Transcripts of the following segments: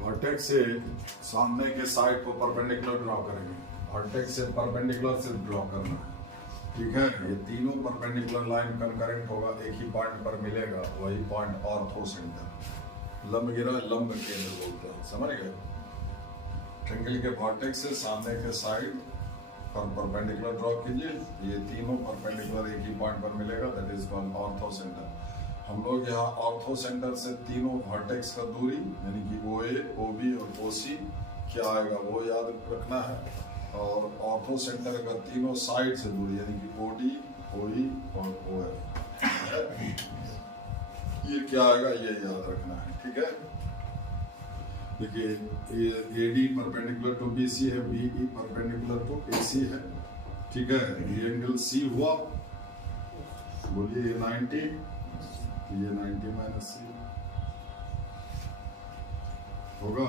Vertex से सामने के साइड को परपेंडिकुलर ड्रॉ करेंगे। वर्टेक्स से परपेंडिकुलर से ड्रॉ करना है, ठीक है। ये तीनों परपेंडिकुलर लाइन कंकरेंट होगा, एक ही पॉइंट पर मिलेगा, वही पॉइंट ऑर्थो सेंटर। लंब गिरा लंब केंद्र बोलते हैं, समझ गए। ट्रायंगल के वर्टेक्स से सामने के साइड पर परपेंडिकुलर ड्रॉ कीजिए, ये तीनों परपेंडिकुलर एक ही पॉइंट पर मिलेगा, that is called ortho centre. हम लोग यहाँ ऑर्थो सेंटर से तीनों वर्टेक्स का दूरी यानी कि OA, OB और OC क्या आएगा वो याद रखना है, और ऑर्थो सेंटर का तीनों साइड से दूरी यानी कि OD, OE और OF ये क्या आएगा ये याद रखना है, ठीक है। देखिए AD परपेंडिकुलर टू BC है, BE परपेंडिकुलर टू AC है, ठीक है। ये एंगल C हुआ, बोलिए ये 90, ये 90 माइनस C होगा।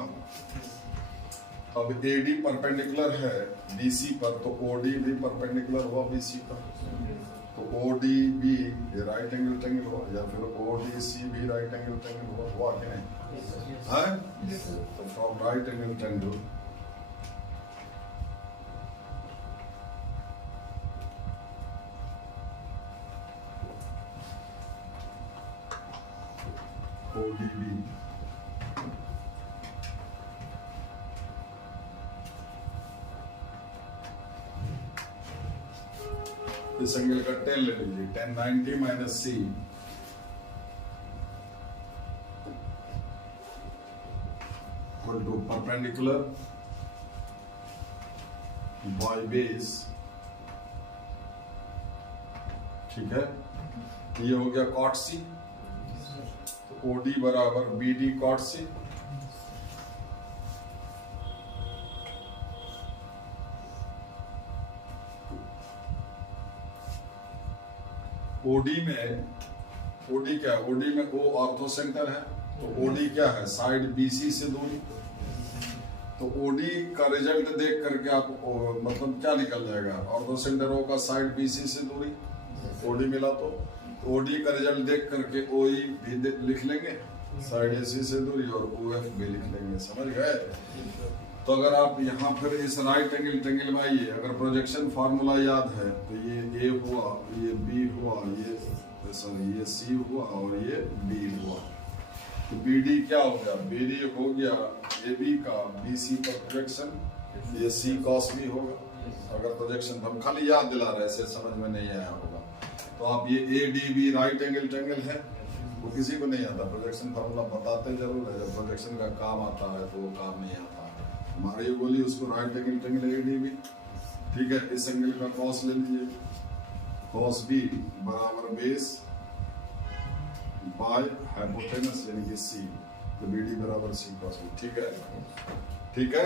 अब AD परपेंडिकुलर है BC पर, तो OD भी परपेंडिकुलर हुआ BC पर, तो ODB ये राइट एंगल ट्रायंगल हुआ, या फिर ODC भी राइट एंगल ट्रायंगल हुआ कि नहीं है? तो from right angle triangle ODB इस एंगल का टेन ले लीजिए, 1090 minus C equal to perpendicular by base, ठीक है। ये हो गया कॉट C, तो OD बराबर BD कॉट C, OD क्या है? OD में O ऑर्थो सेंटर है, तो OD क्या है? साइड BC से दूरी। तो OD का रिजल्ट देख करके आप मतलब क्या निकल जाएगा? ऑर्थो सेंटर O का साइड BC से दूरी, OD मिला तो OD का रिजल्ट देख करके OE भी लिख लेंगे, साइड AC से दूरी, और OF भी लिख लेंगे, समझ गए। तो अगर आप यहाँ फिर इस राइट एंगल ट्रायंगल में आइए, अगर प्रोजेक्शन फार्मूला याद है तो ये A हुआ, ये B हुआ, ये C हुआ और ये B हुआ, तो BD क्या हो गया? BD हो गया AB का BC पर प्रोजेक्शन, ये C cos B होगा। अगर प्रोजेक्शन हम खाली याद दिला रहे, ऐसे समझ में नहीं आया होगा, तो आप ये ADB राइट एंगल ट्रायंगल है, वो किसी को नहीं आता, प्रोजेक्शन फार्मूला बताते जरूर है, जब प्रोजेक्शन का काम आता है तो वो काम नहीं आता। हमारी बोली उसको राइट एंगल ट्रायंगल ADB, ठीक है। इस एंगल का कॉस ले लीजिए, कॉस B बराबर बेस बाय हाइपोटेनस यानी कि C, तो BD बराबर C cos B, ठीक है, ठीक है।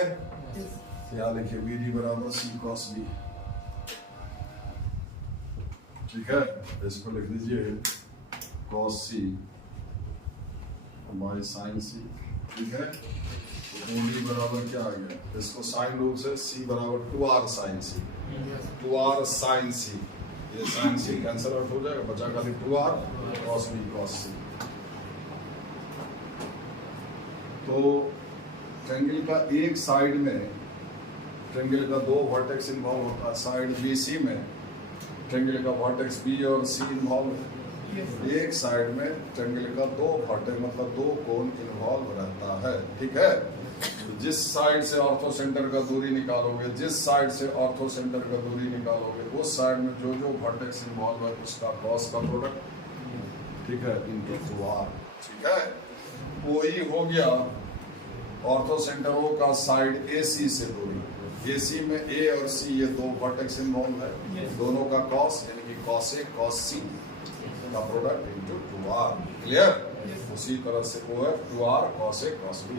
यहाँ लिखिए BD बराबर C cos B, ठीक है। इसको लिख लीजिए cos C by sin C, ठीक है। OD बराबर क्या आ गया? इसको साइन रूल से C बराबर 2R sin C, 2R sin C, ये sin C कैंसल आउट हो जाएगा, बचा खाली 2R cos B cos C। तो ट्रायंगल का एक साइड में, ट्रायंगल का दो वर्टेक्स इन्वॉल्व होता है, साइड BC में ट्रायंगल का वर्टेक्स B और C इन्वॉल्व है, एक साइड में ट्रायंगल का दो वर्टेक्स मतलब दो कोण इन्वॉल्व रहता है, ठीक है। जिस साइड से ऑर्थो सेंटर का दूरी निकालोगे, जिस साइड से ऑर्थो सेंटर का दूरी निकालोगे, उस साइड में जो जो वर्टेक्स इन्वॉल्व है उसका क्रॉस का प्रोडक्ट, ठीक है, इनटू 2R, ठीक है। OE हो गया ऑर्थो सेंटर O का साइड AC से दूरी, AC में A और C ये दो वर्टेक्स इन्वॉल्व है, दोनों का कॉस यानी कि cos A cos C का प्रोडक्ट इनटू 2R, क्लियर। उसी तरह से OF 2R cos A cos B।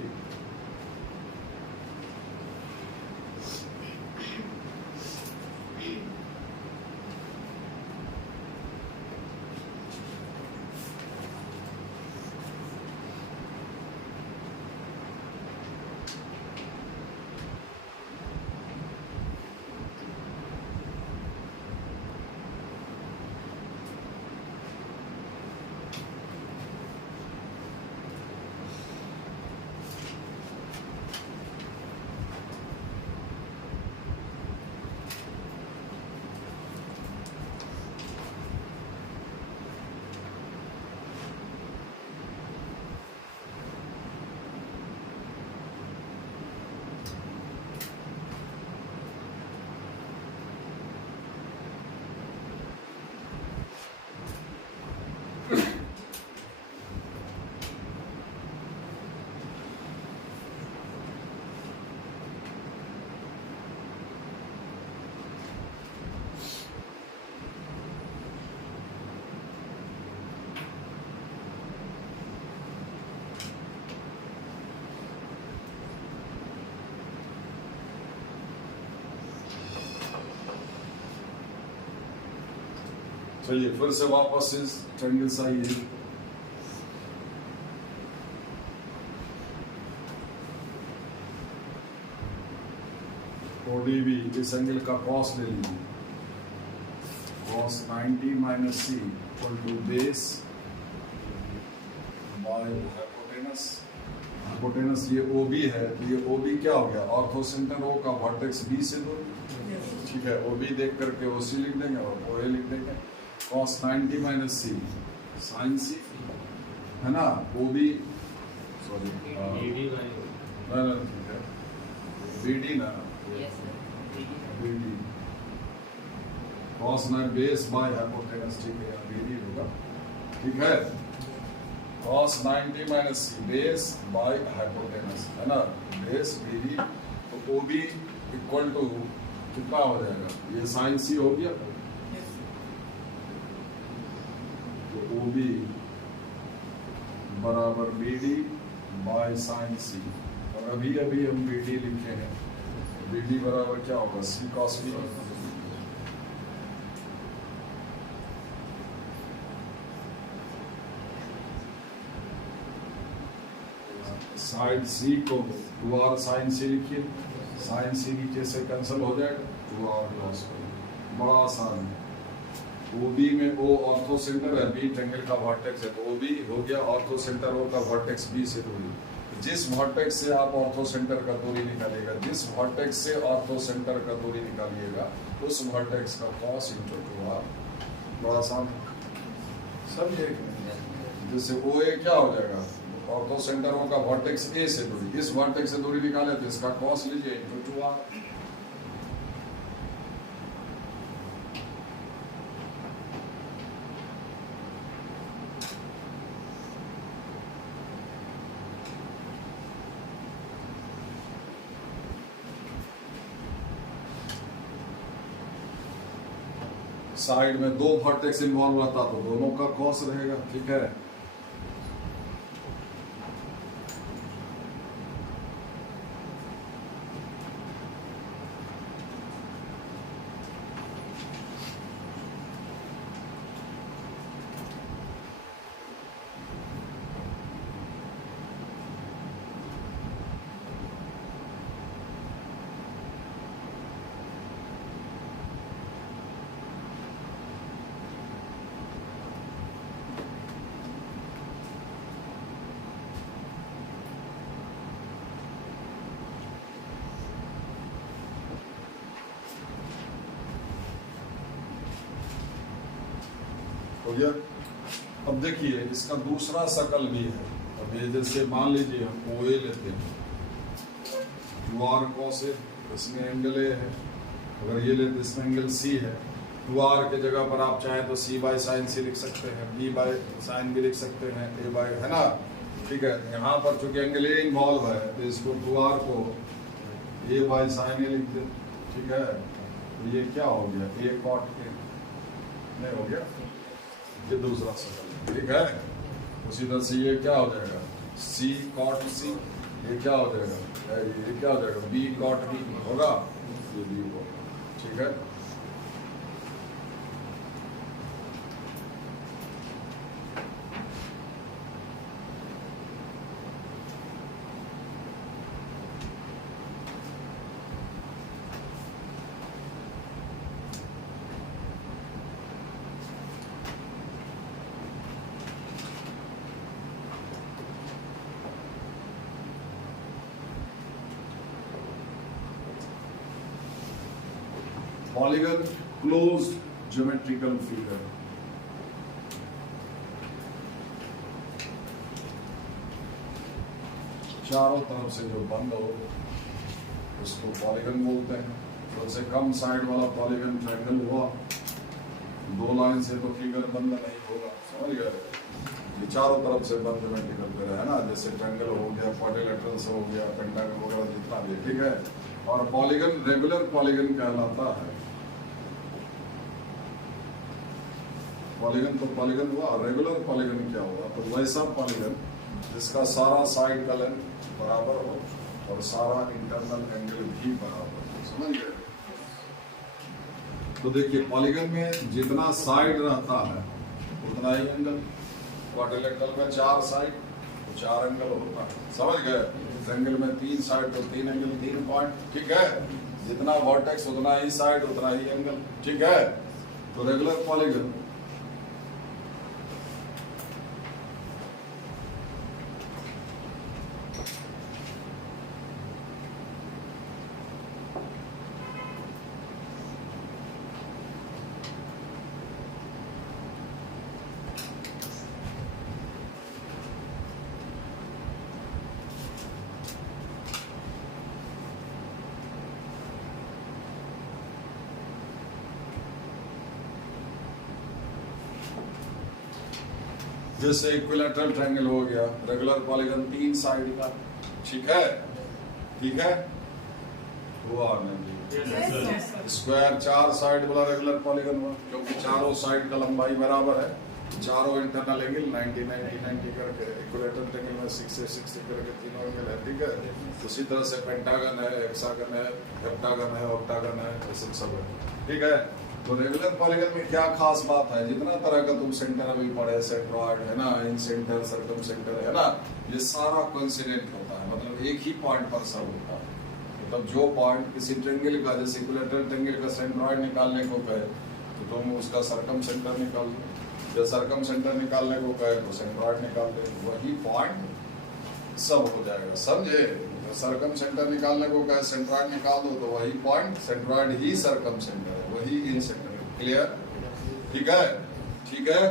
चलिए फिर से वापस इस ट्रायंगल से आइए। ODB इस एंगल का कॉस ले लीजिए, cos 90 minus C equal to base by hypotenuse. Hypotenuse ये OB है, तो ये OB क्या हो गया, ऑर्थो सेंटर O का वर्टेक्स B से दूर, ठीक है। OB देख करके OC लिख देंगे और OA लिख देंगे। cos 90 माइनस सी साइन सी है ना, OB सॉरी ठीक है BD ना, BD cos 9 base by hypotenuse, ठीक है, BD होगा, ठीक है। cos 90 minus C base by hypotenuse है ना, बेस BD, तो OB इक्वल टू कितना हो जाएगा, ये साइन सी हो गया, तो OB बराबर BD बाय साइन सी, और अभी अभी हम BD लिखे हैं, BD बराबर क्या होगा, C cos B। Side C को 2R साइन C लिखिए, साइन C नीचे से कैंसिल हो जाएगा, 2R लॉस करो, बड़ा आसान है। OB में O ऑर्थो सेंटर है, B ट्रायंगल का वर्टेक्स है, तो OB हो गया ऑर्थो सेंटर O का वर्टेक्स B से दूरी। जिस वर्टेक्स से आप ऑर्थो सेंटर का दूरी निकालिएगा, जिस वर्टेक्स से ऑर्थो सेंटर का दूरी निकालिएगा, उस वर्टेक्स का cos इंटू 2R, बड़ा आसान समझिए। जैसे OA क्या हो जाएगा, ऑर्थो सेंटर O का वर्टेक्स A से दूरी, इस वर्टेक्स से दूरी निकाले तो इसका cos लीजिए इंटू 2R। साइड में दो वर्टेक्स इन्वॉल्व रहता तो दोनों का cos रहेगा, ठीक है। हो गया। अब देखिए इसका दूसरा शकल भी है। अब ये जैसे मान लीजिए हम OA लेते हैं, 2R cos A, इसमें एंगल A है, अगर ये लेते इसमें एंगल C है, 2R के जगह पर आप चाहें तो C बाय साइन C लिख सकते हैं, B बाय साइन B लिख सकते हैं, A बाय, है ना, ठीक है। यहाँ पर चूंकि एंगल A इन्वॉल्व है तो इसको 2R को A बाय साइन A लिख दें, ठीक है। तो ये क्या हो गया, A cot A नहीं हो गया, ये दूसरा शकल, ठीक है। उसी तरह से ये क्या हो जाएगा, C cot C, ये क्या हो जाएगा, ये क्या हो जाएगा, B cot B होगा, ये B होगा, ठीक है। Polygon closed geometrical figure, चारों तरफ से जो बंद हो उसको पॉलीगन बोलते हैं। सबसे कम साइड वाला पॉलीगन ट्रायंगल हुआ, दो लाइन से तो फिगर बंद नहीं होगा, समझ गए। ये चारों तरफ से बंद जेमेट्रिकल फिगर है ना, जैसे ट्रायंगल हो गया, क्वाड्रिलेटरल्स हो गया, पेंटागन वगैरह जितना भी, ठीक है। और पॉलीगन रेगुलर पॉलीगन कहलाता है। पॉलीगन तो पॉलीगन हुआ, रेगुलर पॉलीगन क्या हुआ, तो वैसा पॉलीगन जिसका सारा साइड का लेंथ बराबर हो और सारा इंटरनल एंगल भी बराबर हो, समझ गए। तो देखिए पॉलीगन में जितना साइड रहता है उतना ही एंगल। क्वाड्रिलेटरल में 4 साइड तो 4 एंगल होता है, समझ गए। ट्रायंगल में 3 साइड तो 3 एंगल 3 पॉइंट, ठीक है। जितना वर्टेक्स उतना ही साइड उतना ही एंगल, ठीक है। तो रेगुलर पॉलीगन जैसे इक्विलैटरल ट्रायंगल हो गया, रेगुलर पॉलीगन 3 साइड का, ठीक है, ठीक है। हुआ नहीं स्क्वायर 4 साइड वाला रेगुलर पॉलीगन हुआ, क्योंकि चारों साइड का लंबाई बराबर है, चारों इंटरनल एंगल 90 90 90 करके, इक्विलैटरल ट्रायंगल में 6 से 6 करके तीनों एंगल है, ठीक है। उसी तरह से पेंटागन है, हेक्सागन है, हेप्टागन है, ऑक्टागन है, ये सब है, ठीक है। तो रेगुलर पॉलीगन में क्या खास बात है, जितना तरह का तुम सेंटर अभी पढ़े, सेंट्रॉइड है ना, इन सेंटर, सर्कम सेंटर है ना, ये सारा कोइंसिडेंट होता है, मतलब एक ही पॉइंट पर सब होता है। मतलब जो पॉइंट किसी ट्रायंगल का, जैसे इक्विलैटरल ट्रायंगल का सेंट्रॉइड निकालने को कहे तो तुम उसका सर्कम सेंटर निकाल दो, या सर्कम सेंटर निकालने को कहे तो सेंट्रॉइड निकाल दो, वही पॉइंट सब हो जाएगा, समझे। सर्कम सेंटर निकालने को कहे सेंट्रॉइड निकाल दो तो वही पॉइंट सेंट्रॉइड ही सर्कम सेंटर है, वही इन सेंटर है, क्लियर, ठीक है, ठीक है।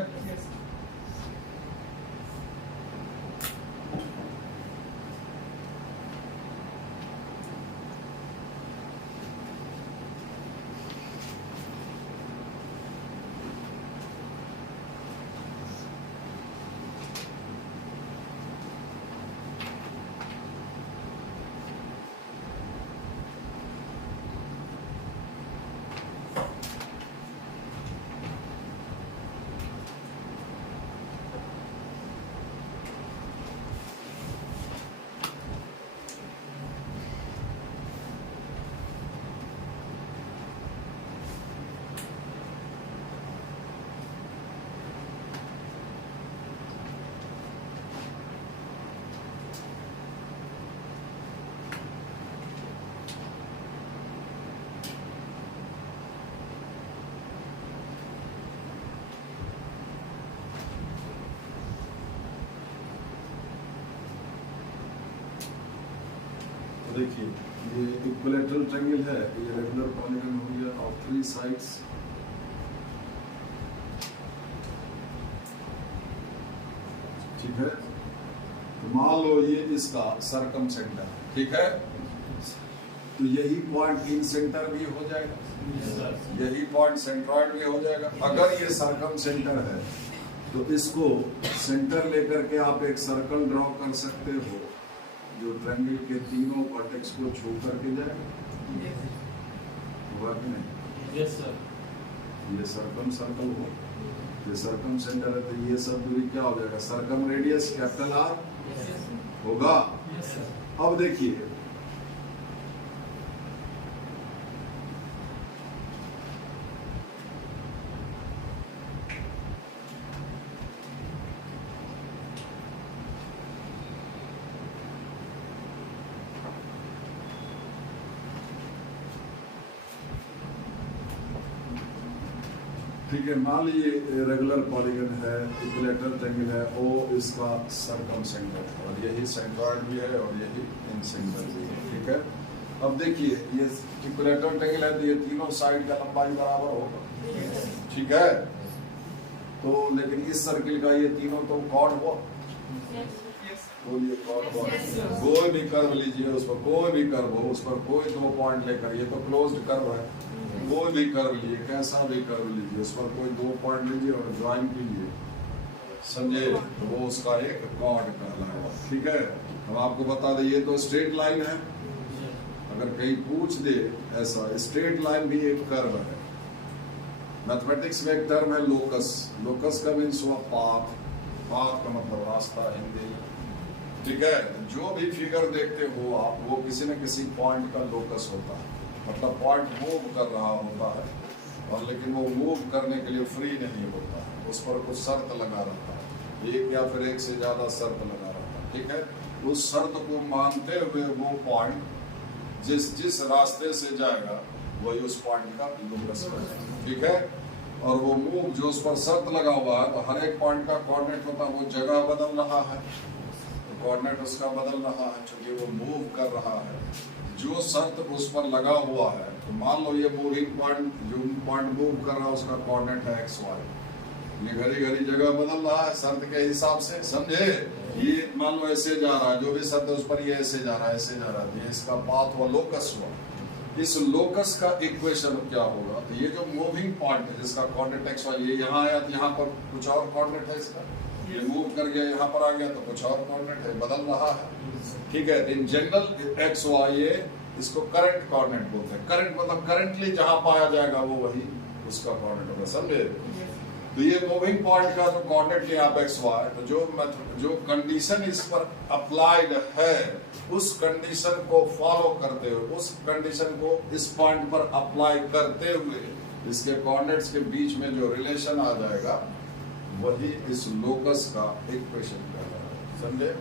देखिए ये इक्विलैटरल ट्रायंगल है, ये रेगुलर पॉलीगन हो गया ऑफ 3 साइड्स, ठीक है। तो मान लो ये इसका सर्कम सेंटर, ठीक है, तो यही पॉइंट इन सेंटर भी हो जाएगा, यही पॉइंट सेंट्रॉइड भी हो जाएगा। अगर ये सर्कम सेंटर है तो इसको सेंटर लेकर के आप एक सर्कल ड्रॉ कर सकते हो जो ट्रायंगल के तीनों वर्टेक्स को छू करके जाएगा, होगा कि नहीं? Yes sir. ये सर्कम सर्कल हो, ये सर्कम सेंटर है, तो ये सब दूरी क्या हो जाएगा, सर्कम रेडियस कैपिटल आर होगा। अब देखिए ठीक है, मान लीजिए रेगुलर पॉलीगन है, इक्विलैटरल ट्रायंगल है, ओ इसका सर्कम सेंटर है और यही सेंट्रॉइड भी है और यही इन सेंटर भी है, ठीक है। अब देखिए ये इक्विलैटरल ट्रायंगल है तो ये तीनों साइड का लंबाई बराबर होगा, ठीक है। तो लेकिन इस सर्किल का ये तीनों तो कॉर्ड हुआ, तो ये कॉर्ड हुआ, कोई भी कर्व लीजिए, उस पर कोई भी कर्व हो, उस पर कोई 2 पॉइंट लेकर, ये तो क्लोज्ड कर्व है, कोई भी कर्व लीजिए, कैसा भी कर्व लीजिए, उस पर कोई 2 पॉइंट लीजिए और ड्राइंग कीजिए, समझे, तो वो उसका एक कॉर्ड कहलाएगा, ठीक है। हम आपको बता दें ये तो स्ट्रेट लाइन है, अगर कहीं पूछ दे ऐसा, स्ट्रेट लाइन भी एक कर्व है। मैथमेटिक्स में एक टर्म है लोकस, लोकस का मीन्स हुआ पाथ, पाथ का मतलब रास्ता हिंदी, ठीक है। जो भी फिगर देखते हो आप, वो किसी न किसी पॉइंट का लोकस होता है, मतलब पॉइंट मूव कर रहा होता है, और लेकिन वो मूव करने के लिए फ्री नहीं होता, उस पर कुछ शर्त लगा रहता है, एक या फिर एक से ज्यादा शर्त लगा रहता है। ठीक है, उस शर्त को मानते हुए वो पॉइंट जिस रास्ते से जाएगा वही उस पॉइंट का लोकस है। ठीक है, और वो मूव जो उस पर शर्त लगा हुआ है, तो हर एक पॉइंट का कोऑर्डिनेट होता है, वो जगह बदल रहा है तो कोऑर्डिनेट उसका बदल रहा है, क्योंकि वो मूव कर रहा है। जो शर्त उस पर लगा हुआ है, तो मान लो ये मूविंग पॉइंट, जो पॉइंट मूव कर रहा है उसका कोऑर्डिनेट है एक्स वाई, ये घड़ी घड़ी जगह बदल रहा है शर्त के हिसाब से, समझे। ये मान लो ऐसे जा रहा है, जो भी शर्त है उस पर ये ऐसे जा रहा है, ऐसे जा रहा है, ये इसका पाथ हुआ, लोकस हुआ। इस लोकस का इक्वेशन क्या होगा, तो ये जो मूविंग पॉइंट है जिसका कोऑर्डिनेट एक्स वाई, ये यहाँ आया तो यहाँ पर कुछ और कोऑर्डिनेट है इसका, ये मूव कर गया यहाँ पर आ गया तो कुछ और कोऑर्डिनेट है, बदल रहा है। ठीक है, इन जनरल एक्स वाई ये इसको करंट कोऑर्डिनेट बोलते हैं। करंट मतलब करंटली जहां पाया जाएगा वो वही उसका कोऑर्डिनेट होगा, समझे। तो ये मूविंग पॉइंट का जो कोऑर्डिनेट है आप एक्स वाई, तो जो कंडीशन इस पर अप्लाइड है उस कंडीशन को फॉलो करते हुए, उस कंडीशन को इस पॉइंट पर अप्लाई करते हुए इसके कोऑर्डिनेट्स के बीच में जो रिलेशन आ जाएगा वही इस लोकस का इक्वेशन कहलाता है, समझे।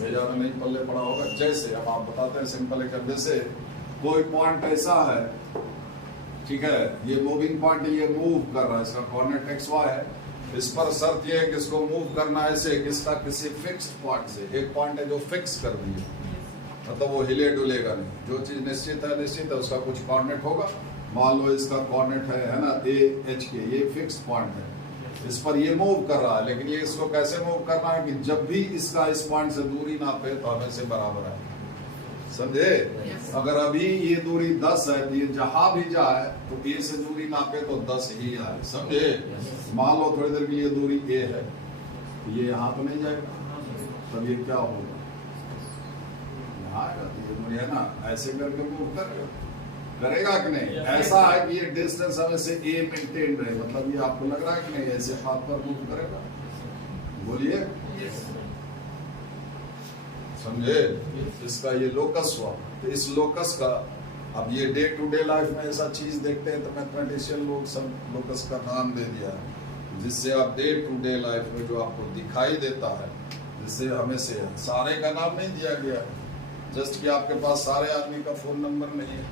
ज्यादा नहीं पल्ले पड़ा होगा। जैसे अब आप बताते हैं सिंपल है, जैसे कोई पॉइंट ऐसा है, ठीक है, ये मूविंग पॉइंट ये मूव कर रहा है, इसका कोऑर्डिनेट एक्स वाई है, इस पर शर्त ये है कि इसको मूव करना ऐसे किसका किसी फिक्स्ड पॉइंट से, एक पॉइंट है जो फिक्स कर दिए, मतलब वो हिले डुलेगा नहीं, जो चीज निश्चित है उसका कुछ कोऑर्डिनेट होगा। मान लो इसका कोऑर्डिनेट है ना ए एच के, ये फिक्स्ड पॉइंट है, इस पर ये मूव कर रहा है, लेकिन ये इसको कैसे मूव करना है कि जब भी इसका इस पॉइंट से दूरी नापे तो हमें से बराबर है, समझे। अगर अभी ये दूरी 10 है, ये जहां भी जाए तो ए से दूरी नापे तो 10 ही आए, समझे। मान लो थोड़ी देर के लिए दूरी ए है, तो ये यहाँ तो नहीं जाएगा, तब ये क्या होगा, यहाँ आएगा, तो ये दूरी है ना, ऐसे करके मूव करेगा कि नहीं। ऐसा है कि ये डिस्टेंस हमें से ए मेंटेन रहे, मतलब ये आपको लग रहा है कि नहीं ऐसे हाथ पर मूव करेगा, बोलिए, समझे। इसका ये लोकस हुआ। तो इस लोकस का अब ये डे टू डे लाइफ में ऐसा चीज देखते हैं तो मैथमेटिशियन लोग सब लोकस का नाम दे दिया है, जिससे आप डे टू डे लाइफ में जो आपको दिखाई देता है, जिससे हमें से सारे का नाम नहीं दिया गया, जस्ट कि आपके पास सारे आदमी का फोन नंबर नहीं है,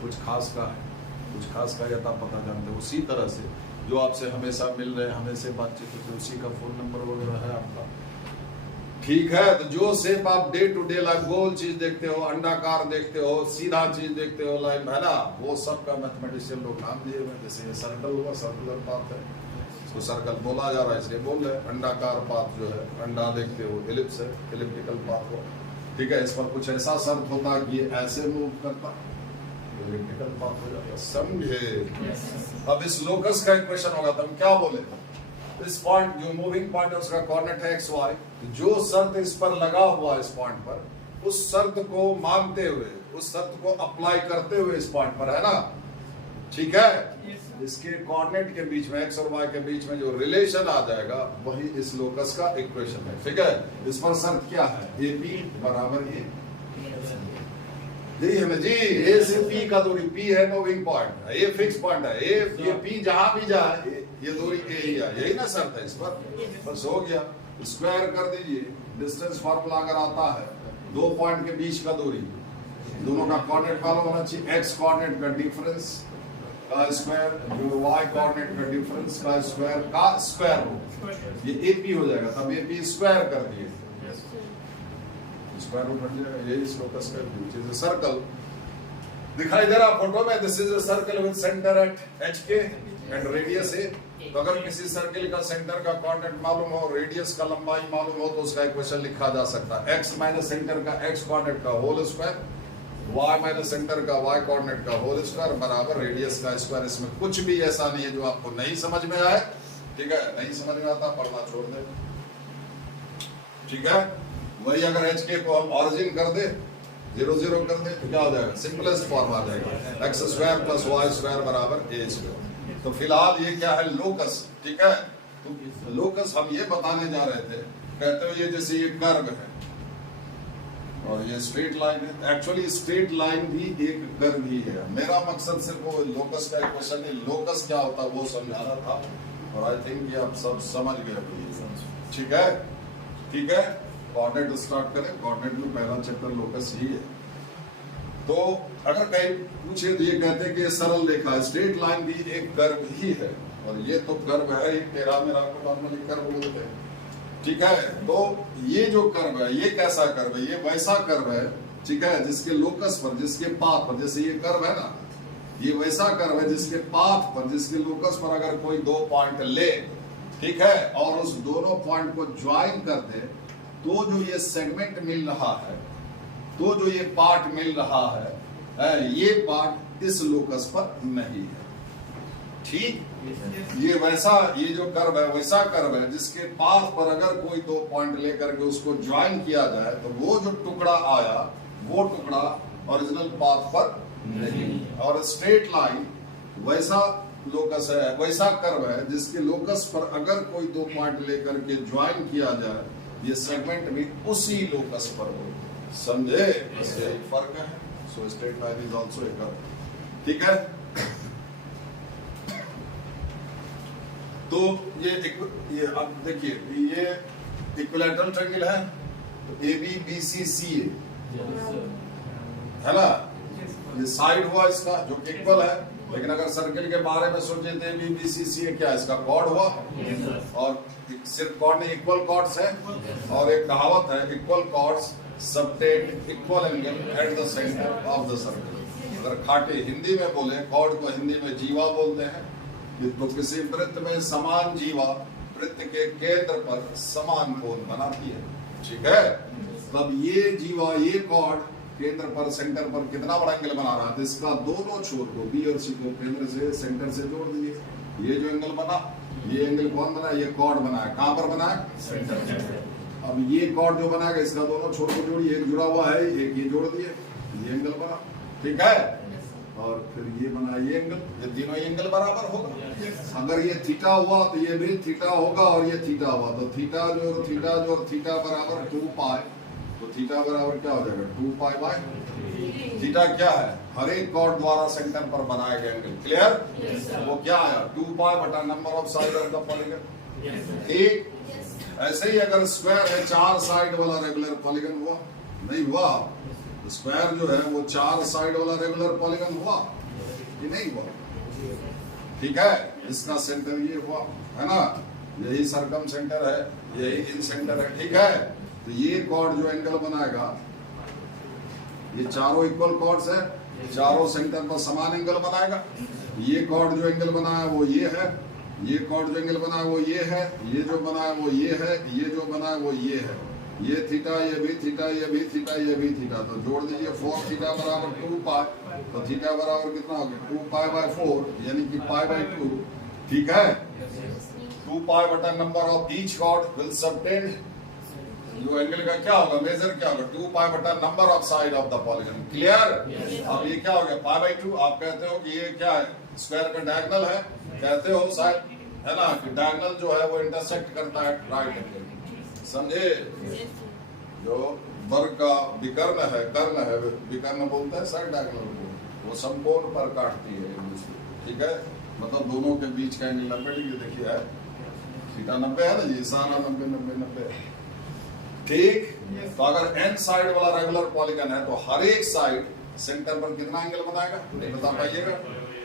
कुछ खास का है, कुछ खास का यथा पता जानते हैं। उसी तरह से जो आपसे हमेशा मिल रहे हैं, हमेशा बातचीत होती है, उसी का फोन नंबर वगैरह है आपका, ठीक है। तो जो शेप आप डे टू डे लाइफ गोल चीज देखते हो, अंडाकार देखते हो, सीधा चीज देखते हो लाइन है ना, वो सब का मैथमेटिशियन लोग नाम दिए हुए। जैसे ये सर्कल हुआ, सर्कुलर पाथ है, इसको सर्कल बोला जा रहा है इसलिए बोल रहे हैं। अंडाकार पाथ जो है, अंडा देखते हो, एलिप्स है, एलिप्टिकल पाथ हो, ठीक है। इस पर कुछ ऐसा शर्त होता कि ये ऐसे मूव करता, एलिप्टिकल पाथ हो जाता, समझे। अब इस लोकस का इक्वेशन होगा तो हम क्या बोले, इस पॉइंट जो मूविंग पॉइंट है उसका कोऑर्डिनेट है एक्स वाई, जो शर्त इस पर लगा हुआ है इस पॉइंट पर, उस शर्त को मानते हुए, उस शर्त को अप्लाई करते हुए इस पॉइंट पर, है ना, ठीक है। इसके कोऑर्डिनेट के बीच में एक्स और वाई के बीच में जो रिलेशन आ जाएगा वही इस लोकस का इक्वेशन है, ठीक है। इस पर शर्त क्या है, ए पी बराबर ए, यही है ना जी, ए से पी का दूरी, पी है moving point, a fix point है, ये पी जहां भी जाए ये दूरी ए ही है, यही ना शर्त है इस पर, बस हो गया। स्क्वायर कर दीजिए, डिस्टेंस फार्मूला अगर आता है, दो पॉइंट के बीच का दूरी, दोनों का कोऑर्डिनेट मालूम होना चाहिए, एक्स कोऑर्डिनेट का डिफरेंस का स्क्वायर, जो वाई कोऑर्डिनेट का डिफरेंस का स्क्वायर हो, ये एपी हो जाएगा, तब एपी स्क्वायर कर दिए, स्क्वायर रूट हट जाएगा, यही इस लोकस का व्यूज। सर्कल दिखाई दे रहा फोटो में, this is a circle with centre at H के एंड रेडियस ए। तो अगर किसी सर्कल का सेंटर का कोऑर्डिनेट मालूम हो, रेडियस का लंबाई मालूम हो, तो उसका इक्वेशन लिखा जा सकता है, एक्स माइनस सेंटर का एक्स कोऑर्डिनेट का whole square, Y minus centre का वाई कोऑर्डिनेट का होल स्क्वायर बराबर रेडियस का स्क्वायर। इसमें कुछ भी ऐसा नहीं है जो आपको नहीं समझ में आए, ठीक है। नहीं समझ में आता पढ़ना छोड़ दे, ठीक है। वही अगर एच के को हम ऑरिजिन कर दे, 0 0 कर दे, तो क्या हो जाएगा, सिंपलेस्ट फॉर्म आ जाएगा, X square plus Y square बराबर ए स्क्वायर। तो फिलहाल ये क्या है, लोकस, ठीक है। तो लोकस हम ये बताने जा रहे थे, कहते हो ये जैसे ये कर्व है, और ये स्ट्रेट लाइन है। एक्चुअली स्ट्रेट लाइन भी एक कर्व ही है। मेरा मकसद सिर्फ वो लोकस का क्वेश्चन है, लोकस क्या होता है वो समझाना था, और आई थिंक ये आप सब समझ गए होंगे। ठीक है, ठीक है। कोऑर्डिनेट स्टार्ट करें। कोऑर्डिनेट में पहला चैप्टर लोकस ही है। तो अगर कहीं पूछे तो ये कहते हैं कि ये सरल रेखा है, स्ट्रेट लाइन भी एक कर्व ही है, और ये तो कर्व है ही, तेरा मेरा को नॉर्मली कर्व बोलते हैं। ठीक है, तो ये जो कर्व है ये कैसा कर्व है? ये वैसा कर्व है, ठीक है, जिसके लोकस पर, जिसके पाथ पर, जैसे ये कर्व है ना, ये वैसा कर्व है जिसके पाथ पर, जिसके लोकस पर अगर कोई दो पॉइंट ले, ठीक है, और उस दोनों पॉइंट को ज्वाइन कर दे, तो जो ये सेगमेंट मिल रहा है, तो जो ये पार्ट मिल रहा है, ये पार्ट इस लोकस पर नहीं है। ठीक, ये वैसा, ये जो कर्व है वैसा कर्व है जिसके पाथ पर अगर कोई दो पॉइंट लेकर के उसको ज्वाइन किया जाए, तो वो जो टुकड़ा आया वो टुकड़ा ओरिजिनल पाथ पर नहीं। और स्ट्रेट लाइन वैसा लोकस है, वैसा कर्व है जिसके लोकस पर अगर कोई दो पॉइंट लेकर के ज्वाइन किया जाए, ये सेगमेंट भी उसी लोकस पर हो। समझे? इससे फर्क है। So straight line is also a curve. ठीक है, तो ये अब देखिए, ये इक्विलैटरल ट्रायंगल है, तो ए बी बी सी सी ए है ना, ये साइड हुआ इसका जो इक्वल है। लेकिन अगर सर्किल के बारे में सोचे तो बी बी सी सी ए क्या इसका कॉर्ड हुआ, और सिर्फ कॉर्ड नहीं, इक्वल कॉर्ड्स है। और एक कहावत है, equal chords subtend equal angle at the centre of the circle. अगर खाटे हिंदी में बोले, कॉर्ड को हिंदी में जीवा बोलते हैं। तो किसी वृत्त में समान जीवा वृत्त के केंद्र पर समान कोण बनाती है। ठीक है, तब ये जीवा, ये कॉर्ड केंद्र पर, सेंटर पर कितना बड़ा एंगल बना रहा है? इसका दोनों छोर को, बी और सी को केंद्र से, सेंटर से जोड़ दिए। ये जो एंगल बना, ये एंगल कौन बना? ये कॉर्ड बना है। कहां पर बना है? सेंटर। अब ये कॉर्ड जो बनाएगा, इसका दोनों छोर को जोड़िए, एक जुड़ा हुआ है, एक ये जोड़ दिए, ये एंगल बना। ठीक है, और फिर ये बना ये एंगल, ये तीनों एंगल बराबर होगा। अगर ये थीटा हुआ तो ये भी थीटा होगा, और ये थीटा हुआ तो थीटा जो और थीटा बराबर 2 पाई, तो थीटा बराबर क्या हो जाएगा? 2 पाई बाय थीटा। क्या है? हर एक कॉर्ड द्वारा सेंटर पर बनाया गया एंगल। क्लियर? वो क्या आया? 2 पाई बटा number of side of the polygon. ठीक, ऐसे ही अगर स्क्वायर है, 4 साइड वाला रेगुलर पॉलीगन हुआ? नहीं हुआ। स्क्वायर जो है वो 4 साइड वाला रेगुलर पॉलीगन हुआ कि नहीं हुआ? ठीक है, इसका सेंटर ये हुआ है ना, यही सरकम सेंटर है, यही इन सेंटर है। ठीक है, तो ये कॉर्ड जो एंगल बनाएगा, ये चारों इक्वल कॉर्ड्स है, चारों सेंटर पर समान एंगल बनाएगा। ये कॉर्ड जो एंगल बनाया वो ये है, ये कॉर्ड जो एंगल बनाया वो ये है, ये जो बनाया वो ये है, ये जो बनाया वो ये है। ये थीटा, ये भी थीटा, ये भी थीटा, ये भी थीटा, तो जोड़ दीजिए। 4 थीटा बराबर 2 पाई, तो थीटा बराबर कितना हो गया? 2 पाई बाय 4, यानी कि पाई बाय 2। ठीक है, 2 पाई बटा number of each chord will subtend, जो एंगल का क्या होगा? मेजर क्या होगा? 2 पाई बटा number of side of the polygon. Clear? अब ये क्या हो गया? Pi by 2। आप कहते हो कि ये क्या है? स्क्वायर का डायगोनल है, कहते हो शायद, है ना, कि डायगोनल जो है वो इंटरसेक्ट करता है राइट एंगल। समझे? जो वर्ग का विकर्ण है, कर्ण है, विकर्ण बोलते हैं साइड डायगोनल को, वो समकोण पर काटती है एक दूसरे। ठीक है, मतलब दोनों के बीच का एंगल 90 डिग्री। देखिए है, थीटा 90 है ना, ये सारा 90 90 90। ठीक, तो अगर n साइड वाला रेगुलर पॉलीगन है, तो हर एक साइड सेंटर पर कितना एंगल बनाएगा? नहीं बता पाइएगा?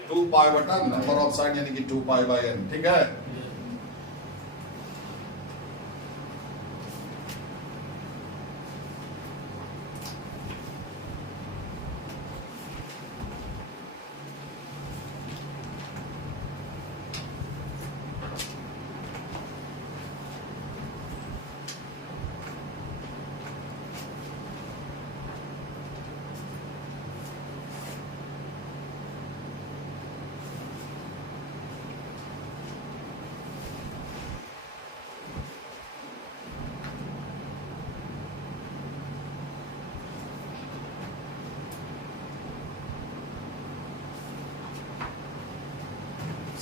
2 पाई बटा नंबर ऑफ साइड, यानी कि 2 पाई बाय n। ठीक है,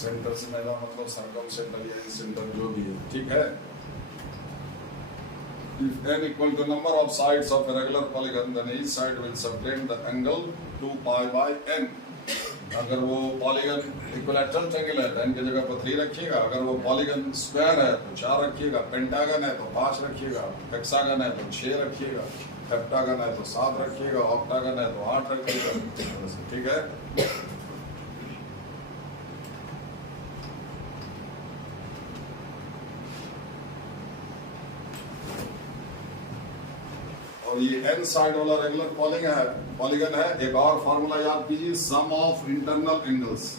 सेंटर से मेरा मतलब सरकम सेंटर या सेंटर जो भी है। ठीक है, If n equal to number of sides of a regular polygon, then each side will subtend the angle 2 pi by n. अगर वो पॉलीगन इक्विलैटरल ट्रायंगल है तो n की जगह पर 3 रखिएगा, अगर वो पॉलीगन स्क्वायर है तो 4 रखिएगा, पेंटागन है तो 5 रखिएगा, हेक्सागन है तो 6 रखिएगा, हेप्टागन है तो 7 रखिएगा, ऑक्टागन है तो 8 रखिएगा। ठीक है। और ये n साइड वाला रेगुलर पॉलीगन है। एक और फार्मूला याद कीजिए, सम ऑफ इंटरनल एंगल्स।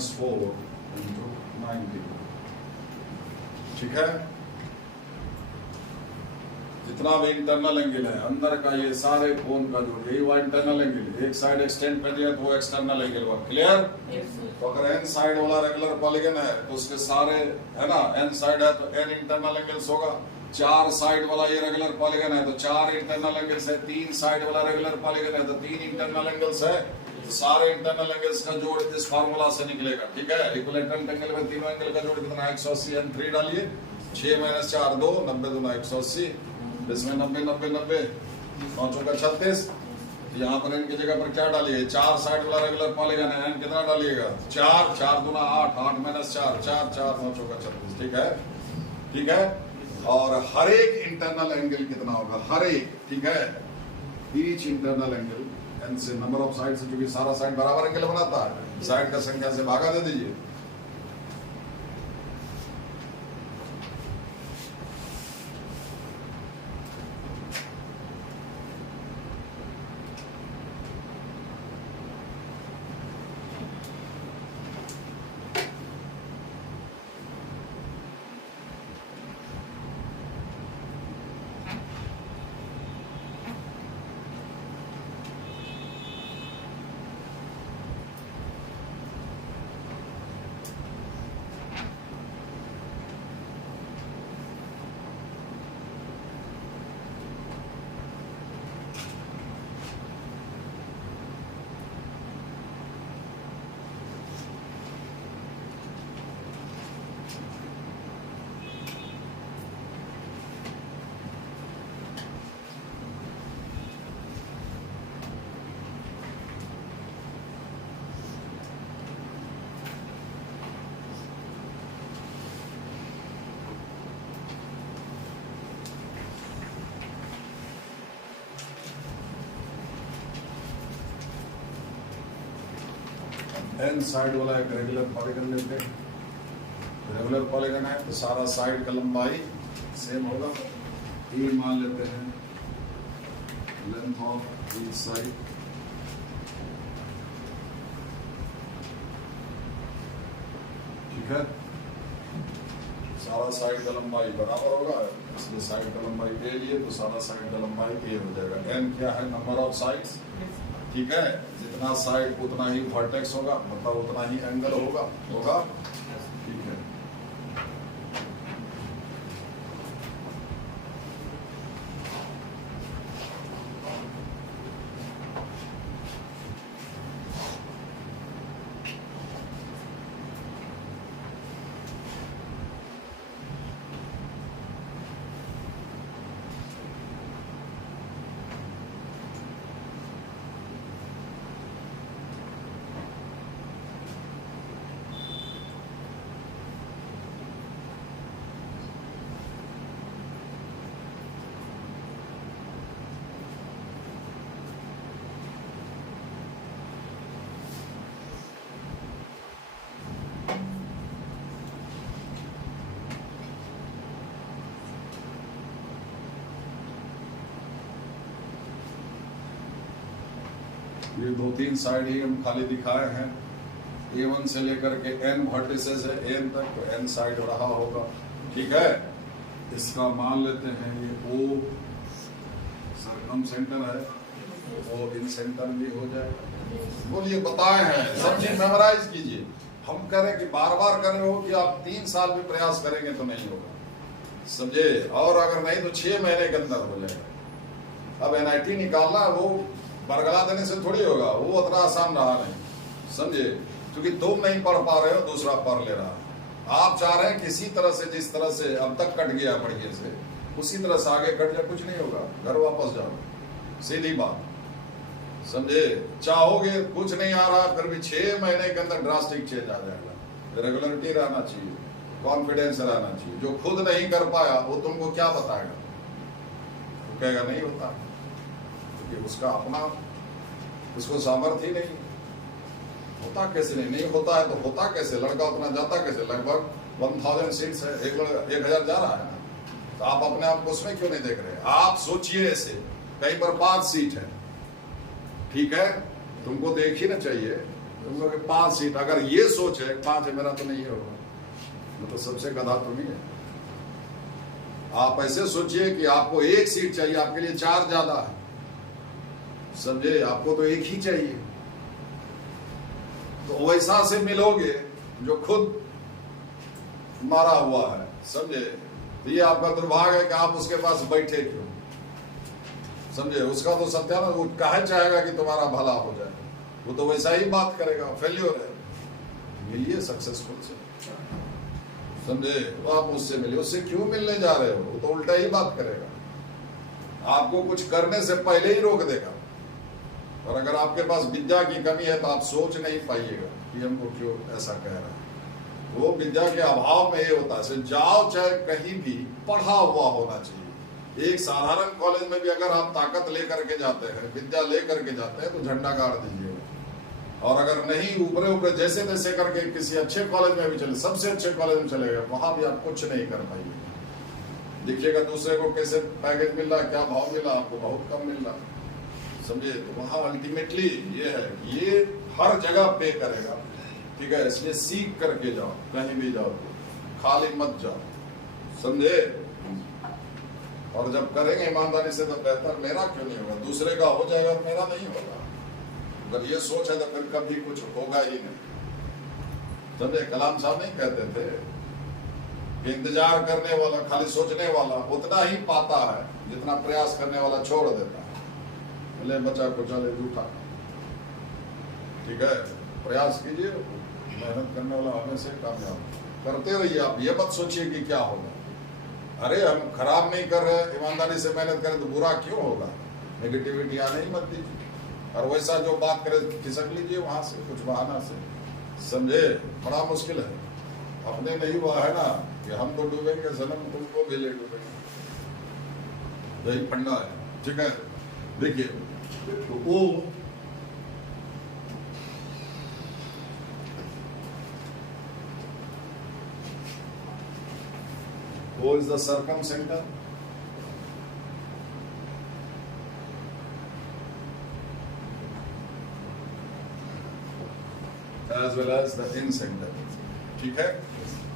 -4 into 90। ठीक है। जितना भी इंटरनल एंगल है अंदर का, ये सारे कोण का जो यही हुआ इंटरनल एंगल, एक साइड एक्सटेंड कर दिया तो वो एक्सटर्नल एंगल हुआ। क्लियर? तो अगर n साइड वाला रेगुलर पॉलीगन है तो उसके सारे है ना, n साइड है तो n इंटरनल एंगल्स होगा। 4 साइड वाला ये रेगुलर पॉलीगन है तो 4 इंटरनल एंगल्स है। 3 साइड वाला रेगुलर पॉलीगन है तो 3 इंटरनल एंगल्स है। सारे इंटरनल एंगल्स का जोड़ इस फार्मूला से निकलेगा। ठीक है। इक्विलैटरल एंगल में तीनों एंगल का जोड़ कितना? 180 n 3 डालिए, 6 - 4 2, 90 दूना 180, इसमें 90 90 90, 9 चौका 36। यहाँ पर n की जगह पर क्या डालिए? 4 साइड वाला रेगुलर पॉलीगन है, n कितना डालिएगा? 4, 4 दूना 8, 8 - 4 4 4, 9 चौका 36। ठीक है। ठीक है। और हर एक इंटरनल एंगल कितना होगा? हर एक। ठीक है। ईच इंटरनल एंगल n से नंबर ऑफ साइड से, क्योंकि सारा साइड बराबर एंगल बनाता है, साइड का संख्या से भागा दे दीजिए। n साइड वाला एक रेगुलर पॉलीगन लेते हैं। रेगुलर पॉलीगन है तो सारा साइड का लंबाई सेम होगा। ये मान लेते हैं लेंथ ऑफ ईच साइड। ठीक है। सारा साइड का लंबाई बराबर होगा, इसलिए साइड का लंबाई a लिए तो सारा साइड का लंबाई a हो जाएगा। n क्या है? Number of sides. ठीक है। जितना साइड उतना ही वर्टेक्स होगा, मतलब उतना ही एंगल होगा। ठीक है। ये 2-3 साइड ही हम खाली दिखाए हैं। A1 से लेकर के n वर्टिसेस है n तक, तो n साइड रहा होगा। ठीक है। इसका मान लेते हैं ये O सरकम सेंटर है, वो इन सेंटर भी हो जाएगा। बोलिए, बताए हैं, सब चीज मेमोराइज कीजिए। हम कह रहे हैं कि बार बार कर रहे हो कि आप 3 साल भी प्रयास करेंगे तो नहीं होगा, समझे। और अगर नहीं तो 6 महीने के अंदर हो जाएगा। अब NIT निकालना वो बरगला देने से थोड़ी होगा, वो उतना आसान रहा नहीं, समझे। क्योंकि तुम नहीं पढ़ पा रहे हो, दूसरा पढ़ ले रहा है। आप चाह रहे हैं किसी तरह से, जिस तरह से अब तक कट गया बढ़िया से, उसी तरह से आगे कट जाए, कुछ नहीं होगा, घर वापस जाओ, सीधी बात, समझे। चाहोगे, कुछ नहीं आ रहा, फिर भी 6 महीने के अंदर ड्रास्टिक चेंज आ जाएगा। रेगुलरिटी रहना चाहिए, कॉन्फिडेंस रहना चाहिए। जो खुद नहीं कर पाया वो तुमको क्या बताएगा, वो कहेगा नहीं होता, क्योंकि उसका अपना, उसको सामर्थ्य ही नहीं। होता कैसे नहीं होता है तो होता कैसे, लड़का उतना जाता कैसे, लगभग 1000 सीट्स है, 1000 जा रहा है ना, तो आप अपने आप को उसमें क्यों नहीं देख रहे। आप सोचिए ऐसे, कहीं पर 5 सीट है, ठीक है, तुमको तो एक ही ना चाहिए, तुमको 5 सीट, अगर ये सोच है 5 है मेरा तो नहीं होगा, मतलब सबसे गधा तुम ही है। आप ऐसे सोचिए कि आपको 1 सीट चाहिए, आपके लिए 4 ज्यादा है, समझे। आपको तो 1 ही चाहिए, तो वैसा से मिलोगे जो खुद मारा हुआ है, समझे। तो ये आपका दुर्भाग्य है कि आप उसके पास बैठे क्यों, समझे। उसका तो सत्या ना, वो कहे चाहेगा कि तुम्हारा भला हो जाए, वो तो वैसा ही बात करेगा, फेल्योर है। मिलिए सक्सेसफुल से, समझे। तो आप उससे मिलिए, उससे क्यों मिलने जा रहे हो, वो तो उल्टा ही बात करेगा, आपको कुछ करने से पहले ही रोक देगा। और अगर आपके पास विद्या की कमी है तो आप सोच नहीं पाइएगा कि हमको क्यों ऐसा कह रहा है। वो विद्या के अभाव में ये होता है, जाओ चाहे कहीं भी, पढ़ा हुआ होना चाहिए। एक साधारण कॉलेज में भी अगर आप ताकत लेकर के जाते हैं, विद्या लेकर के जाते हैं, तो झंडा गाड़ दीजिएगा। और अगर नहीं, ऊपरे ऊपरे जैसे तैसे करके किसी अच्छे कॉलेज में भी चले, सबसे अच्छे कॉलेज में चले गए, वहां भी आप कुछ नहीं कर पाइएगा। देखिएगा दूसरे को कैसे पैकेज मिल रहा है, क्या भाव मिला, आपको बहुत कम मिल रहा है, समझे। तो वहां अल्टीमेटली ये है, ये हर जगह पे करेगा, ठीक है। इसलिए सीख करके जाओ, कहीं भी जाओ खाली मत जाओ, समझे। और जब करेंगे ईमानदारी से तो बेहतर मेरा क्यों नहीं होगा, दूसरे का हो जाएगा और मेरा नहीं होगा। अगर ये सोच है तो फिर कभी कुछ होगा ही नहीं, समझे। कलाम साहब नहीं कहते थे कि इंतजार करने वाला, खाली सोचने वाला उतना ही पाता है जितना प्रयास करने वाला छोड़ देता है। ले बचा को चले जूठा, ठीक है। प्रयास कीजिए, मेहनत करने वाला हमेशा कामयाब, करते रहिए। आप ये मत सोचिए कि क्या होगा। अरे हम खराब नहीं कर रहे, ईमानदारी से मेहनत करें तो बुरा क्यों होगा। नेगेटिविटी आने ही मत दीजिए, और वैसा जो बात करे खिसक लीजिए वहां से, कुछ बहाना से, समझे। बड़ा मुश्किल है, अपने नहीं हुआ है ना कि हम तो डूबेंगे सनम, तुमको भी ले डूबेंगे, यही फंडा है, ठीक है। देखिए, तो O is the circumcenter, as well as the incenter, ठीक है।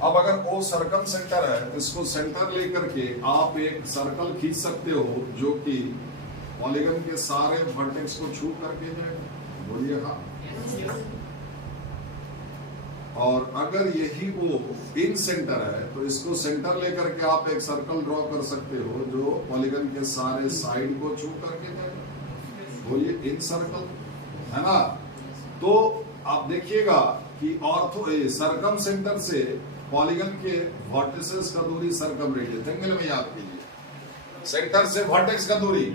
अब अगर O circumcenter है तो इसको सेंटर लेकर के आप एक सर्कल खींच सकते हो जो कि पॉलीगन के सारे वर्टेक्स को छू करके जाएगा। बोलिए हाँ। और अगर यही वो इन सेंटर है तो इसको सेंटर लेकर के आप एक सर्कल ड्रॉ कर सकते हो जो पॉलीगन के सारे साइड को छू करके जाएगा। बोलिए इन सर्कल, है ना। तो आप देखिएगा कि ऑर्थो सर्कम सेंटर से पॉलीगन के वर्टिसेस का दूरी सर्कम रेडियस, एंगल में याद कीजिए। सेंटर से वर्टेक्स का दूरी,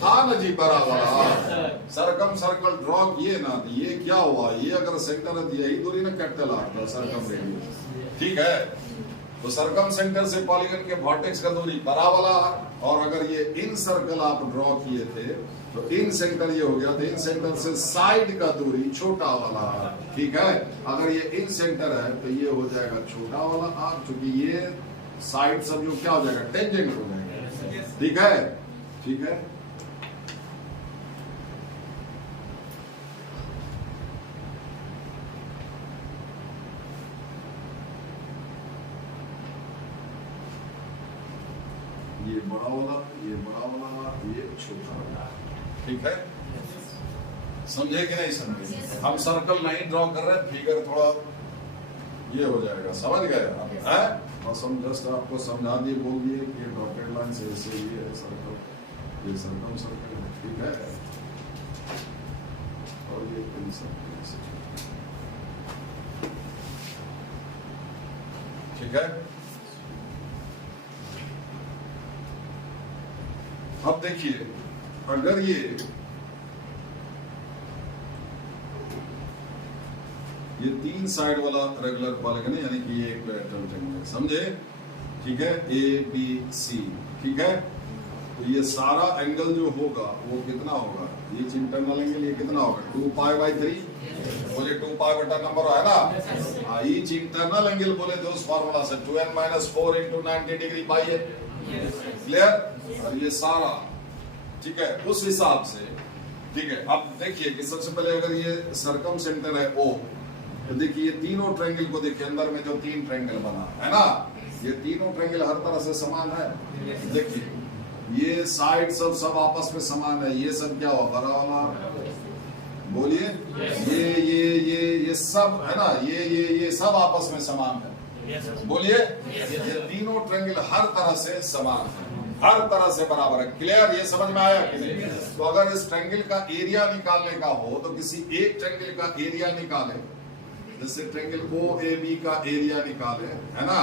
हाँ ना जी, बराबर। सर्कम सर्कल ड्रॉ किए ना, ये क्या हुआ, ये अगर सेंटर है तो यही दूरी ना कैपिटल आर सर्कम रेडियस, ठीक है। तो सर्कम सेंटर से पॉलीगन के वर्टेक्स का दूरी बड़ा वाला, और अगर ये इन सर्कल आप ड्रॉ किए थे तो इन सेंटर ये हो गया, तो इन सेंटर से साइड का दूरी छोटा वाला, ठीक है। अगर ये इन सेंटर है तो ये हो जाएगा छोटा वाला आर, क्योंकि ये साइड सब जो क्या हो जाएगा, टेंजेंट हो जाएगा, ठीक है, ठीक है। ये बड़ा वाला, ये बड़ा वाला, ये छोटा वाला, ठीक है। समझे कि नहीं समझे? हम सर्कल नहीं ड्रॉ कर रहे, फिगर थोड़ा ये हो जाएगा, समझ गए आप? है बस हम जस्ट आपको समझा दिए, बोल दिए कि ये डॉटेड लाइन से ऐसे ये है सर्कल, ये सर्कल सर्कल है, ठीक है, और ये इन सर्कल, ठीक है। अब देखिए, अगर ये तीन साइड वाला रेगुलर पॉलीगन है, यानी कि ये इक्विलैटरल ट्रायंगल है, समझे? ठीक है, ए बी सी, ठीक है। तो ये सारा एंगल जो होगा वो कितना होगा? ये इंटरनल एंगल ये कितना होगा? 2π/3, बोले 2π/, नंबर है ना। ईच इंटरनल एंगल बोले तो उस फार्मूला से 2n - 4 × 90 डिग्री पाई है, क्लियर? और ये सारा, ठीक है, उस हिसाब से, ठीक है। अब देखिए कि सबसे पहले अगर ये सर्कम सेंटर है O, तो देखिए ये तीनों ट्रायंगल को देखिए, अंदर में जो तीन ट्रायंगल बना है ना, ये तीनों ट्रायंगल हर तरह से समान है। देखिए ये साइड सब आपस में समान है, ये सब क्या हुआ? बड़ा वाला, बोलिए, ये सब है ना, ये सब आपस में समान है, बोलिए। ये तीनों ट्रायंगल हर तरह से समान है, हर तरह से बराबर है, क्लियर? ये समझ में आया कि नहीं? तो अगर इस ट्रायंगल का एरिया निकालने का हो तो किसी एक ट्रायंगल का एरिया निकाले, जैसे ट्रायंगल OAB का एरिया निकाले, है ना,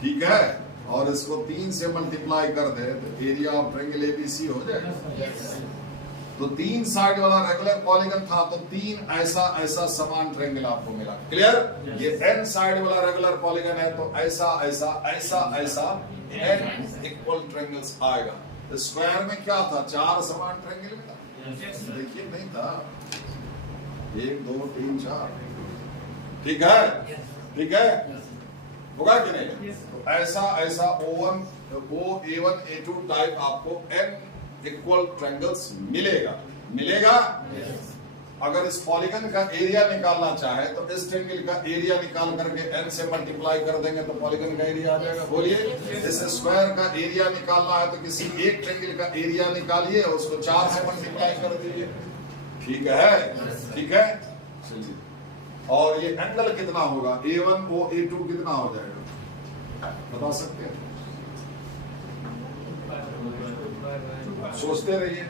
ठीक है, और इसको 3 से मल्टीप्लाई कर दे तो एरिया ऑफ ट्रायंगल ABC हो जाएगा। तो 3 साइड वाला रेगुलर पॉलीगन था, तो 3 ऐसा समान ट्रायंगल आपको मिला, क्लियर? ये n साइड वाला रेगुलर पॉलीगन है, तो ऐसा n इक्वल ट्रायंगल्स आएगा। स्क्वायर में क्या था? 4 समान ट्रायंगल मिला, देखिए नहीं था 1 2 3 4, ठीक है, ठीक है, होगा कि नहीं? तो ऐसा O1 A1 A2 टाइप आपको n इक्वल ट्रायंगल्स मिलेगा। अगर इस पॉलीगन का एरिया निकालना चाहे तो इस ट्रायंगल का एरिया निकाल करके n से मल्टीप्लाई कर देंगे तो पॉलीगन का एरिया आ जाएगा, बोलिए। इस स्क्वायर का एरिया निकालना है तो किसी एक ट्रायंगल का एरिया निकालिए, उसको 4 से मल्टीप्लाई कर दीजिए, ठीक है, ठीक है, चलिए। और ये एंगल कितना होगा? A1 O A2 कितना हो जाएगा, बता सकते हैं? सोचते रहिए,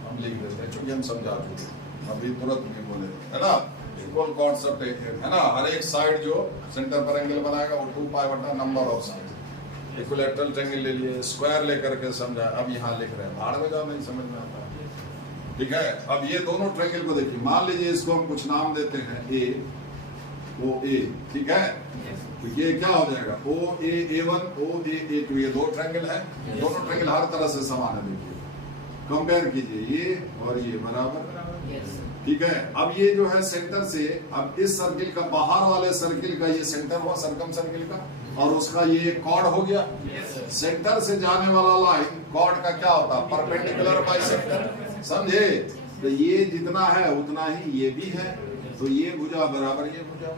हम लिख देते हैं क्योंकि हम समझा चुके, अभी तुरंत नहीं बोले, है ना। इक्वल कॉन्सेप्ट है ना, हर एक साइड जो सेंटर पर एंगल बनाएगा वो 2π/, number of side. Equilateral triangle ले लिए, स्क्वायर लेकर के समझा, अब यहाँ लिख रहे हैं, भाड़ में जाओ, नहीं समझ में आता, ठीक है। अब ये दोनों ट्रायंगल को देखिए, मान लीजिए इसको हम कुछ नाम देते हैं OA, ठीक है, तो ये क्या हो जाएगा? OA1 OA2, ये 2 ट्रायंगल है, दोनों ट्रायंगल हर तरह से समान है, देखिए कंपेयर कीजिए, ये और ये बराबर, ठीक है। अब ये जो है सेंटर से, अब इस सर्किल का बाहर वाले सर्किल का ये सेंटर हुआ, सर्कम सर्किल का, और उसका ये कॉर्ड हो गया। सेंटर से जाने वाला लाइन कॉर्ड का क्या होता है? परपेंडिकुलर बाइसेक्टर, समझे? तो ये जितना है उतना ही ये भी है, तो ये भुजा बराबर ये भुजा,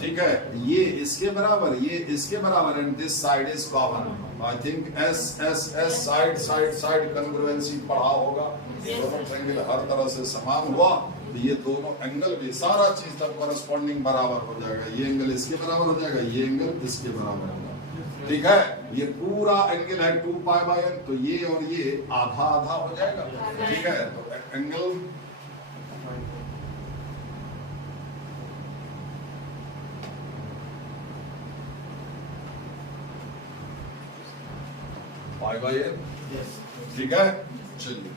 ठीक है, ये इसके बराबर, ये इसके बराबर, and this side is common. I think S side congruency पढ़ा होगा, दोनों ट्रायंगल हर तरह से समान हुआ, तो ये दोनों एंगल भी सारा चीज तक कॉरेस्पॉन्डिंग बराबर हो जाएगा, ये एंगल इसके बराबर हो जाएगा, ये एंगल इसके बराबर होगा, ठीक है। ये पूरा एंगल है 2π/n, तो ये और ये आधा आधा हो जाएगा, ठीक है। तो एंगल π/n, ठीक है। चलिए,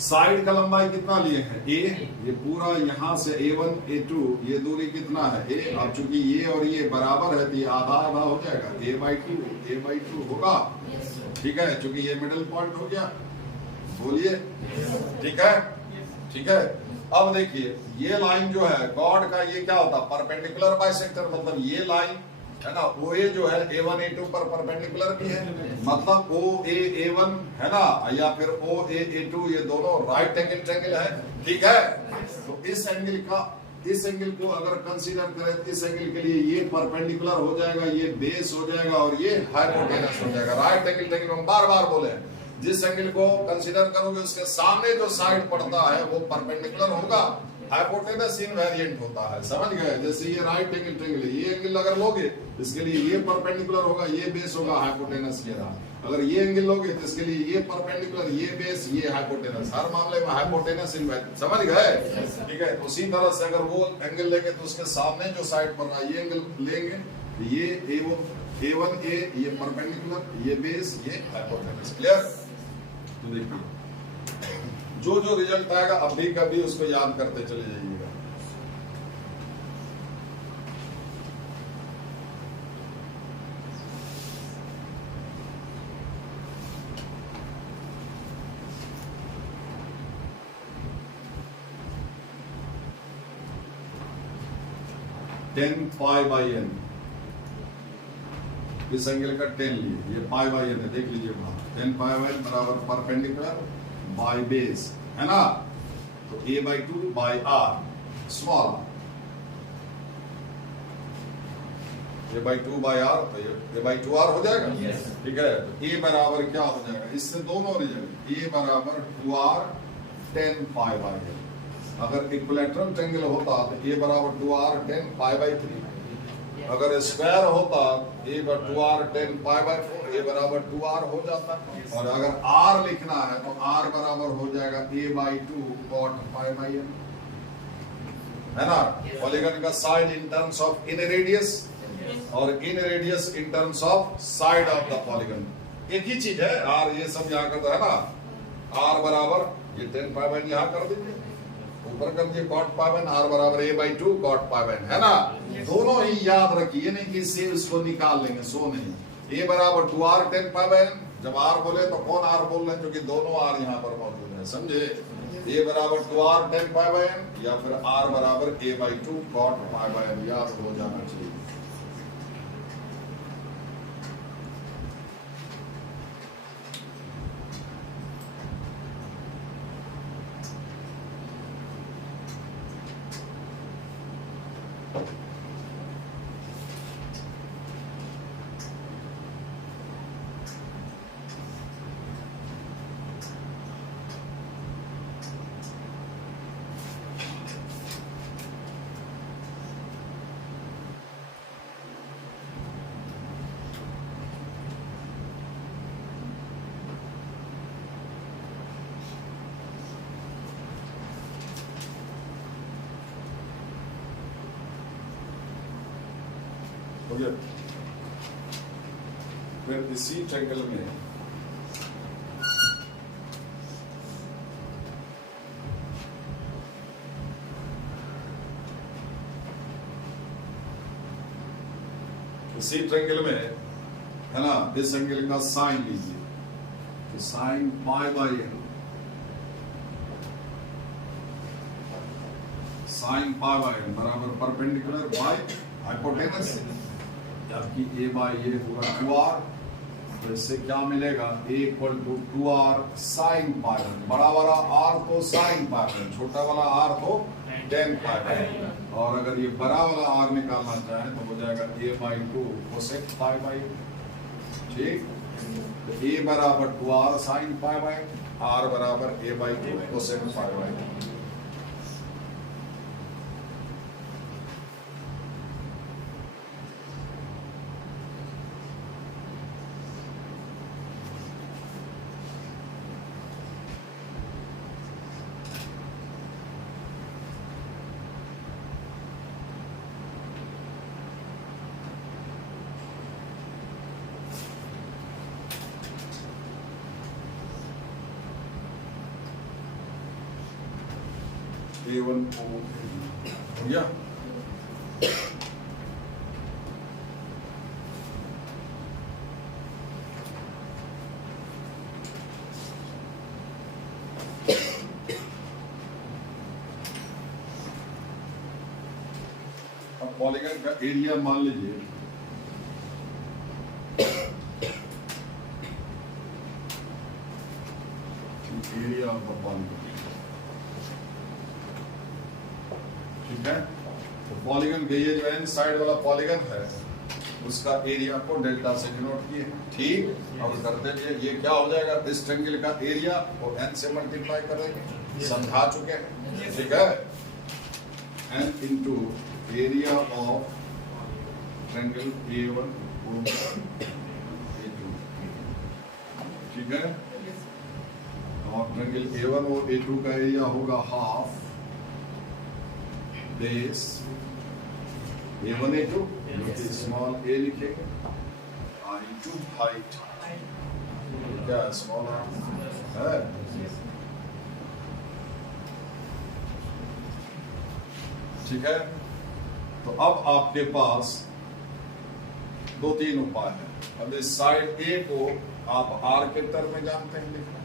साइड का लंबाई कितना लिए हैं? A, ये पूरा यहाँ से A1 A2 ये दूरी कितना है? A। अब चूंकि ये और ये बराबर है तो ये आधा आधा हो जाएगा, A/2 होगा, ठीक है, चूंकि ये मिडिल पॉइंट हो गया, बोलिए, ठीक है, ठीक है। अब देखिए ये लाइन जो है कॉर्ड का, ये क्या होता है? परपेंडिकुलर बाइसेक्टर, मतलब ये लाइन है ना, OA जो है A1 A2 पर परपेंडिकुलर भी है, मतलब OA A1 है ना, या फिर OA A2, ये दोनों राइट एंगल ट्रायंगल है, ठीक है। तो इस एंगल को अगर कंसीडर करें, इस एंगल के लिए ये परपेंडिकुलर हो जाएगा, ये बेस हो जाएगा और ये हाइपोटेनस हो जाएगा। राइट एंगल ट्रायंगल हम बार बार बोले, जिस एंगल को कंसीडर करोगे उसके सामने जो साइड पड़ता है वो परपेंडिकुलर होगा, हाइपोटेनस इनवेरिएंट होता है। समझ गए? जैसे ये राइट एंगल ट्रायंगल है, ये एंगल अगर लोगे इसके लिए ये परपेंडिकुलर होगा, ये बेस होगा, हाइपोटेनस ये रहा। अगर ये एंगल लोगे तो इसके लिए ये परपेंडिकुलर, ये बेस, ये हाइपोटेनस। हर मामले में हाइपोटेनस इनवेरिएंट। समझ गए? ठीक है। उसी तरह से अगर वो एंगल लेंगे तो उसके सामने जो साइड पड़ रहा है ये एंगल लेंगे, ये A1A, ये परपेंडिकुलर, ये बेस, ये हाइपोटेनस। क्लियर? तो देखिए जो रिजल्ट आएगा अभी कभी उसको याद करते चले जाइएगा। टेन पाई बाई एन, इस एंगल का 10 लिए, ये पाई बाई एन है, देख लीजिए वहां 10 पाई बाई एन बराबर परपेंडिकुलर बाय बेस, है ना? तो A/2 by R small, A/2 by R, तो A/2R हो जाएगा। ठीक है। तो A बराबर क्या हो जाएगा? इससे दोनों रिजल्ट, A बराबर 2R 10 पाई बाई एन। अगर इक्विलैटरल ट्रायंगल होता तो A बराबर 2R 10 पाई बाई 3। अगर स्क्वायर होता A बराबर 2R 10 पाई बाई 4, A बराबर 2R हो जाता। और अगर R लिखना है तो R बराबर हो जाएगा A/2 cot pi by n, है ना? पॉलीगन का side in terms of in radius और in radius in terms of side of the polygon, एक ही चीज है। R ये सब यहाँ करता है ना, R बराबर ये 10 पाई बाई यहाँ कर दीजिए, ऊपर कर दिए cot पाई बाई, R बराबर A/2 cot पाई बाई, है ना? दोनों ही याद रखिए, नहीं कि इससे उसको निकाल लेंगे, सो नहीं। A बराबर 2R 10 पाई बाई n, जब R बोले तो कौन R बोल रहे हैं? क्योंकि दोनों R यहाँ पर मौजूद है, समझे? A बराबर 2R 10 पाई बाई n या फिर R बराबर A/2 cot pi by n, याद हो जाना चाहिए। हो गया। फिर इसी ट्रायंगल में है ना, इस एंगल का साइन लीजिए, तो sine pi by N, sine pi by N बराबर परपेंडिकुलर बाय हाइपोटेनस, जबकि A बाई ये होगा 2R, तो इससे क्या मिलेगा? A equal to 2R sine pi by, बड़ा वाला R तो साइन पाई बाई, छोटा वाला R तो 10 पाई बाई। और अगर ये बड़ा वाला R निकालना चाहे तो हो जाएगा A/2 कोसेक पाई बाई। ठीक, तो A बराबर 2R sine pi by, R बराबर A/2 cosec pi by. A1 हो गया। अब पॉलीगन का एरिया मान लीजिए एरिया ऑफ द पॉलीगन, ठीक है? तो पॉलीगन के ये जो एन साइड वाला पॉलीगन है उसका एरिया को डेल्टा से डिनोट किए। ठीक, अब करते लिए ये क्या हो जाएगा, इस ट्रायंगल का एरिया को n से मल्टीप्लाई करेंगे, समझा चुके हैं। ठीक है, n into area of triangle A1 A2। ठीक है, और ट्रायंगल A1 और A2 का एरिया होगा half base A1 A2, small a लिखेंगे, I2 हाइट, क्या स्मॉल है। ठीक है, तो अब आपके पास दो तीन उपाय है। अब इस साइड ए को आप आर के टर्म में जानते हैं लिखना,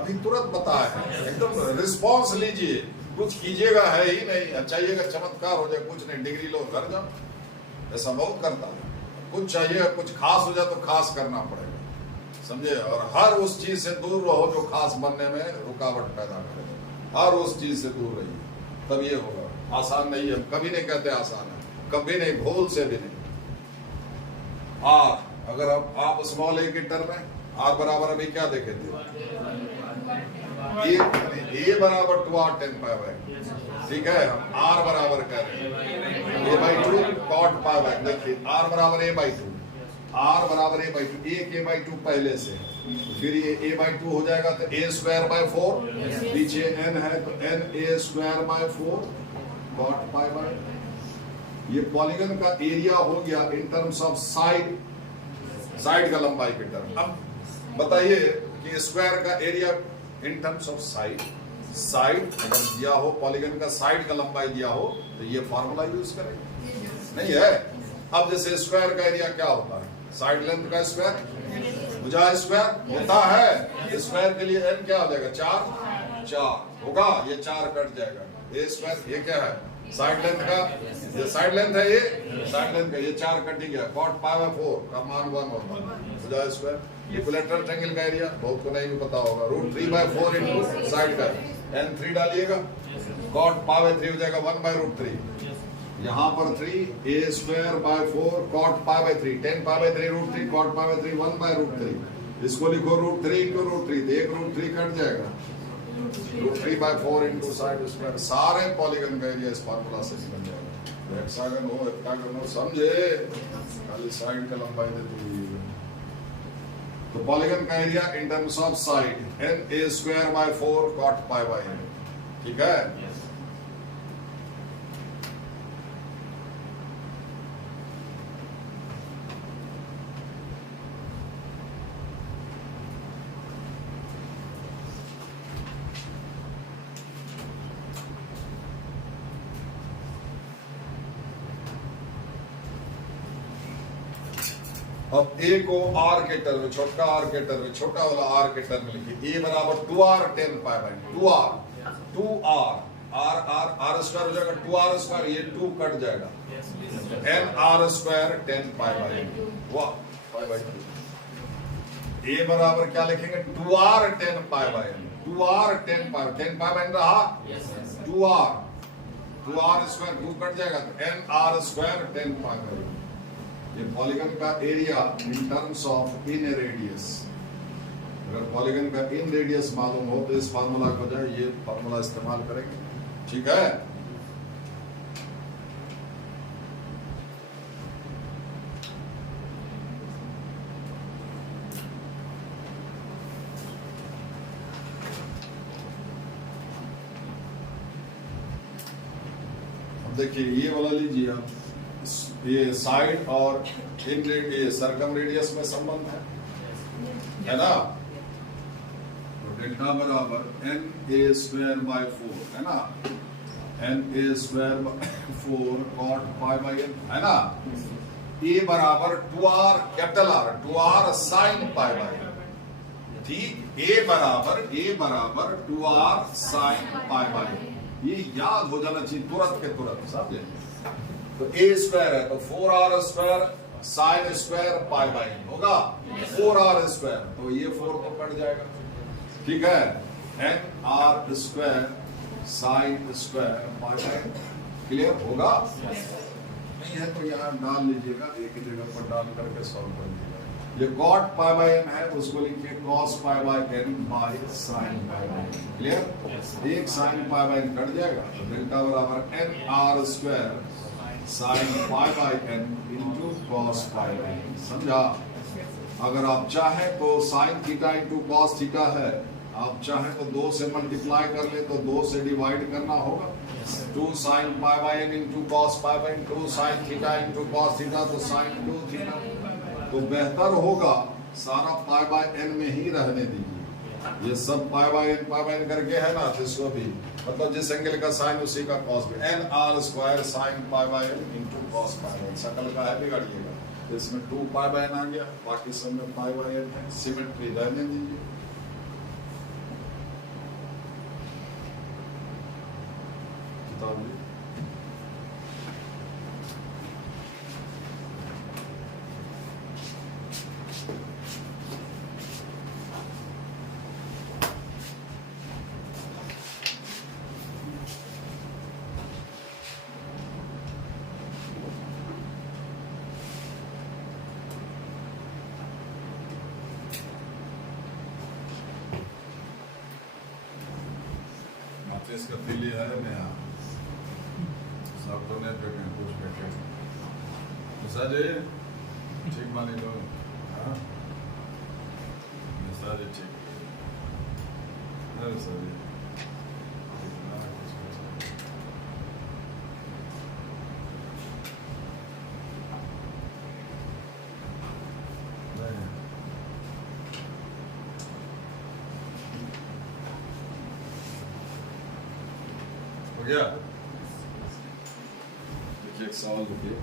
अभी तुरंत बताया है, एकदम रिस्पॉन्स लीजिए, कुछ कीजिएगा है ही नहीं, चाहिएगा चमत्कार हो जाए, कुछ नहीं, डिग्री लो घर जाओ, ऐसा बहुत करता है। कुछ चाहिए, कुछ खास हो जाए तो खास करना पड़ेगा, समझे, और हर उस चीज से दूर रहो जो खास बनने में रुकावट पैदा करे, हर उस चीज से दूर रहिए, तब ये होगा। आसान नहीं है, कभी नहीं कहते आसान है, कभी नहीं, भूल से भी नहीं। आर, अगर आप स्मॉल ए के टर्म में आर बराबर अभी क्या देखे थे, ए बराबर 2r10π। ठीक है, हम आर बराबर कर रहे हैं a/2 cot π। देखिए आर बराबर a/2, आर बराबर a/2, एक a/2 पहले से, फिर ये a/2 हो जाएगा तो a²/4, पीछे n है तो n a²/4 cot π। ये पॉलीगन का एरिया हो गया इन टर्म्स ऑफ साइड, साइड का लंबाई के टर्म। अब बताइए कि स्क्वायर का area in terms of side, side अगर दिया हो, पॉलीगन का साइड का लंबाई दिया हो तो ये फार्मूला यूज करेंगे, नहीं है। अब जैसे स्क्वायर का एरिया क्या होता है, साइड लेंथ का स्क्वायर, भुजा स्क्वायर होता है, स्क्वायर के लिए n क्या हो जाएगा, 4 होगा, ये 4 कट जाएगा, ए स्क्वायर, ये क्या है साइड लेंथ का, ये साइड लेंथ है, ये साइड लेंथ का, ये 4 कट ही गया, cot π/4 का मान 1 होता है, भुजा स्क्वायर। इक्विलैटरल ट्रायंगल का एरिया बहुत को नहीं भी पता होगा, √3/4 इंटू साइड का n3 डालिएगा, cot π/3 हो जाएगा 1/√3, यहाँ पर 3 a²/4 cot π/3, 10π/3 √3 cot π/3 1/√3, इसको लिखो √3 इंटू √3, तो एक √3 कट जाएगा, √3/4 इंटू साइड स्क्वायर। सारे पॉलीगन का एरिया इस फार्मूला से निकल जाएगा। हेक्सागन हो, हेप्टागन हो, समझे, खाली साइड का लंबाई देते हुए। तो पॉलीगन का area in terms of side n a²/4 cot π/n। ठीक है, अब a को r के टर्म में, छोटा r के टर्म में, छोटा वाला r के टर्म में लिखिए, a बराबर 2r10π/, 2r r² हो जाएगा 2r², ये 2 कट जाएगा, nr² 10π/, वाह π/2। a बराबर क्या लिखेंगे, 2r10π/, 2r10π, 10π रहा, 2r² 2 कट जाएगा तो nr² 10π/। ये पॉलीगन का area in terms of in radius, अगर पॉलीगन का इन रेडियस मालूम हो तो इस फार्मूला को जाए, ये फार्मूला इस्तेमाल करेंगे। ठीक है, अब देखिए ये वाला लीजिए आप, ये साइड और इन ये सर्कम रेडियस में संबंध है ना, तो डेल्टा बराबर n a²/4 है ना, n a²/4 cot π/n है ना, a बराबर 2r capital R 2r sin π/n। ठीक, a बराबर 2r sin π/n, ये याद हो जाना चाहिए तुरंत के तुरंत, समझे। तो a² है तो 4r² sin² π/n होगा, 4r², तो ये 4 तो कट जाएगा। ठीक है, nr² sin² π/n, क्लियर होगा। नहीं है तो यहाँ डाल लीजिएगा, एक ही जगह पर डाल करके सॉल्व कर लीजिएगा। ये cot पाई बाय n है, उसको लिखिए cos pi by n by sin pi by n। Clear? एक sin pi by n cut जाएगा तो डेल्टा बराबर n r square sin pi by n into cos pi by n। समझा? अगर आप चाहें तो sin theta into cos theta है, आप चाहें तो 2 से मल्टीप्लाई कर ले तो 2 से डिवाइड करना होगा। 2 sin pi by n into cos pi by n, 2 sin theta into cos theta तो sin 2 थीटा। तो बेहतर होगा सारा पाई बाय n में ही रहने दीजिए। ये सब पाई बाय n करके है ना, तो इसको भी मतलब जिस एंगल का साइन उसी का कॉस भी, n r square sine pi by n into cos pi by n। सकल का है बिगाड़िएगा तो इसमें 2 पाई बाय n आ गया, बाकी सब में पाई बाय n है। सिमेट्री रहने दीजिए। किताब इसका फिली है नया सब तो नहीं फेंके, कुछ फेंके सर जी ठीक मानी लो। हाँ सर जी ठीक है सर जी। हो गया? देखिए एक सवाल लिखिए।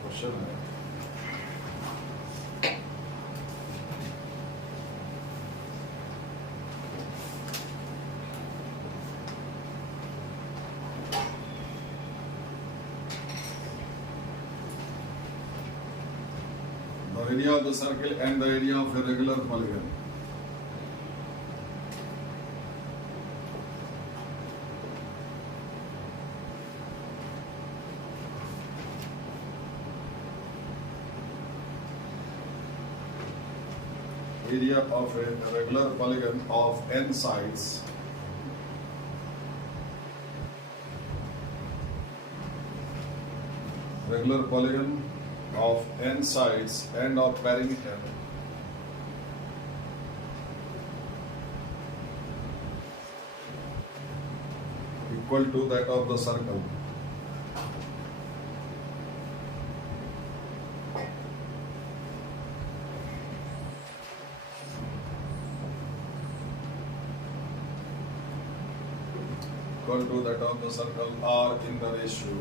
क्वेश्चन है the area of the circle and the area of a regular polygon. Area of a regular polygon of n sides regular polygon of n sides and of perimeter equal to that of the circle. Equal to that of the circle are in the ratio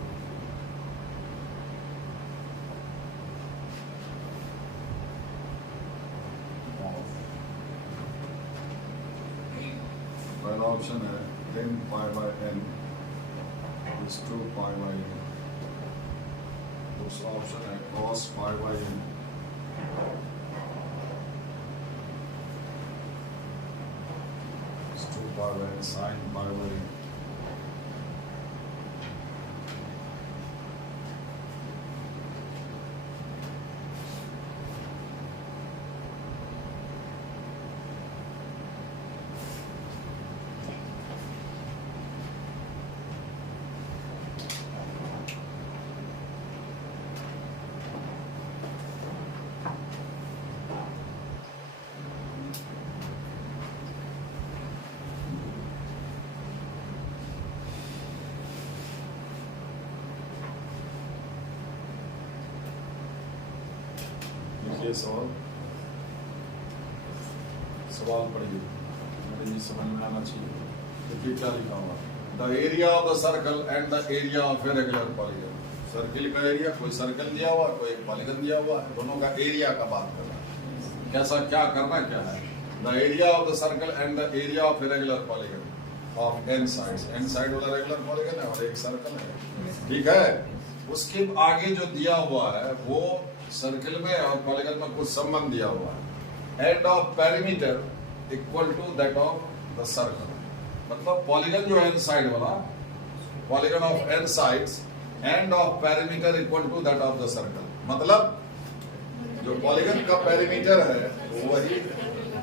पहला option है 10 पाई by n is 2 pi by n। दूसरा option है cos pi by n is 2 pi by n sin pi by n। सवाल पढ़िए, मेरे जी समझ में आना चाहिए। देखिए क्या लिखा हुआ, the area of the circle and the area of a regular polygon. Circle का एरिया, कोई सर्कल दिया हुआ, कोई एक पॉलीगन दिया हुआ है, दोनों का एरिया का बात कर रहा है। कैसा क्या करना क्या है, the area of the circle and the area of a regular polygon of N sides. N side वाला रेगुलर पॉलीगन है और एक सर्कल है, ठीक है। उसके आगे जो दिया हुआ है वो सर्कल में और पॉलीगन में कुछ संबंध दिया हुआ है। And of perimeter equal to that of the circle, मतलब पॉलीगन जो है इन साइड वाला, polygon of N sides and of perimeter equal to that of the circle, मतलब जो पॉलीगन का पेरीमीटर है वही,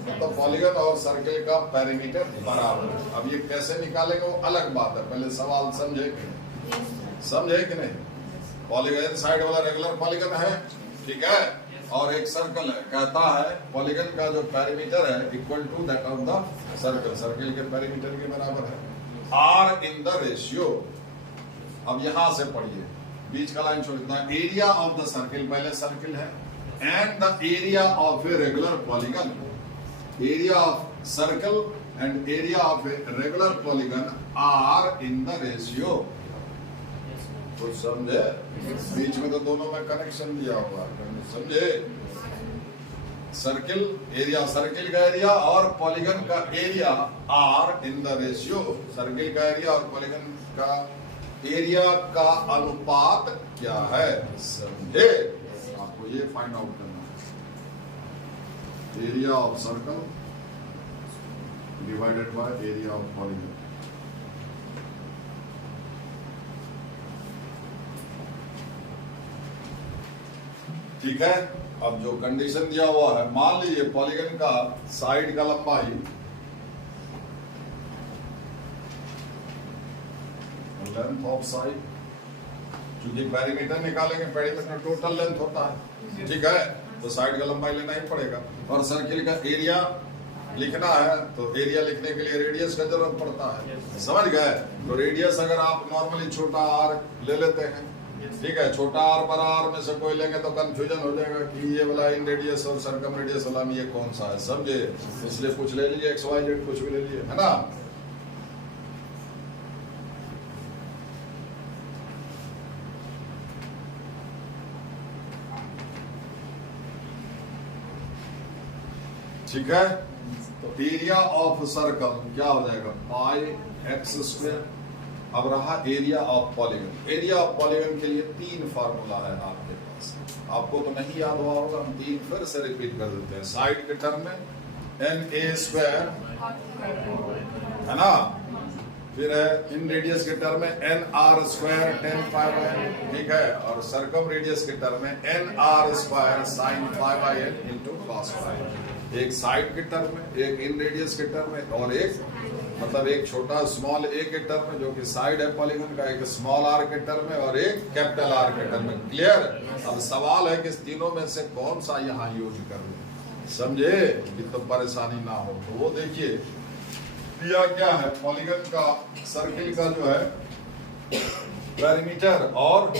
मतलब पॉलीगन और सर्कल का पेरीमीटर बराबर है। अब ये कैसे निकालेंगे वो अलग बात है, पहले सवाल समझे कि नहीं। पॉलीगन साइड वाला रेगुलर पॉलीगन है, ठीक है, और एक सर्कल है, कहता है पॉलीगन का जो पेरीमीटर है equal to that of the circle, circle के पेरीमीटर के बराबर है। आर इन द रेशियो, अब यहां से पढ़िए, बीच का लाइन छोड़ देना। एरिया ऑफ द सर्कल, पहले सर्कल है, and the area of a regular polygon, area of circle and area of a regular polygon are in the ratio. कुछ समझे? बीच में तो दोनों में कनेक्शन दिया हुआ है, समझे? सर्कल एरिया, सर्कल का एरिया और पॉलीगन का area are in the ratio, circle का एरिया और पॉलीगन का एरिया का अनुपात क्या है, समझे? आपको ये फाइंड आउट करना है, area of circle divided by area of polygon. ठीक है। अब जो कंडीशन दिया हुआ है, मान लीजिए पॉलीगन का साइड का लंबाई लेंथ ऑफ साइड, क्योंकि पेरीमीटर निकालेंगे, पेरीमीटर टोटल लेंथ होता है, ठीक है, तो साइड का लंबाई लेना ही पड़ेगा। और सर्किल का एरिया लिखना है तो एरिया लिखने के लिए रेडियस का जरूरत पड़ता है, समझ गए? तो रेडियस अगर आप नॉर्मली छोटा आर ले लेते हैं, ठीक है, छोटा आर बड़ा आर में से कोई लेंगे तो कंफ्यूजन हो जाएगा कि ये वाला इन रेडियस और सर्कम रेडियस वाला में ये कौन सा है, समझे? इसलिए कुछ ले लीजिए, एक्स वाई जेड कुछ भी ले लीजिए, है ना। ठीक है, तो एरिया ऑफ सर्कल क्या हो जाएगा, पाई एक्स स्क्वायर। अब रहा area of polygon. Area of polygon के लिए 3 फार्मूला है आपके पास, आपको तो नहीं याद हुआ होगा, हम 3 फिर से रिपीट कर देते हैं। साइड के टर्म में एन ए स्क्वायर, है ना, फिर है इन रेडियस के टर्म में n r square tan pi by n, ठीक है, और सर्कम रेडियस के टर्म में n r square sine pi by n into cos pi. एक साइड के टर्म में, एक इन रेडियस के टर्म में, और एक मतलब एक छोटा स्मॉल ए के टर्म में जो कि साइड है पॉलीगन का, एक स्मॉल आर के टर्म में और एक कैपिटल आर के टर्म में। क्लियर? अब सवाल है कि इस तीनों में से कौन सा यहाँ यूज कर ले, समझे, कि तो परेशानी ना हो। तो वो देखिए दिया क्या है, पॉलीगन का सर्किल का जो है पेरीमीटर और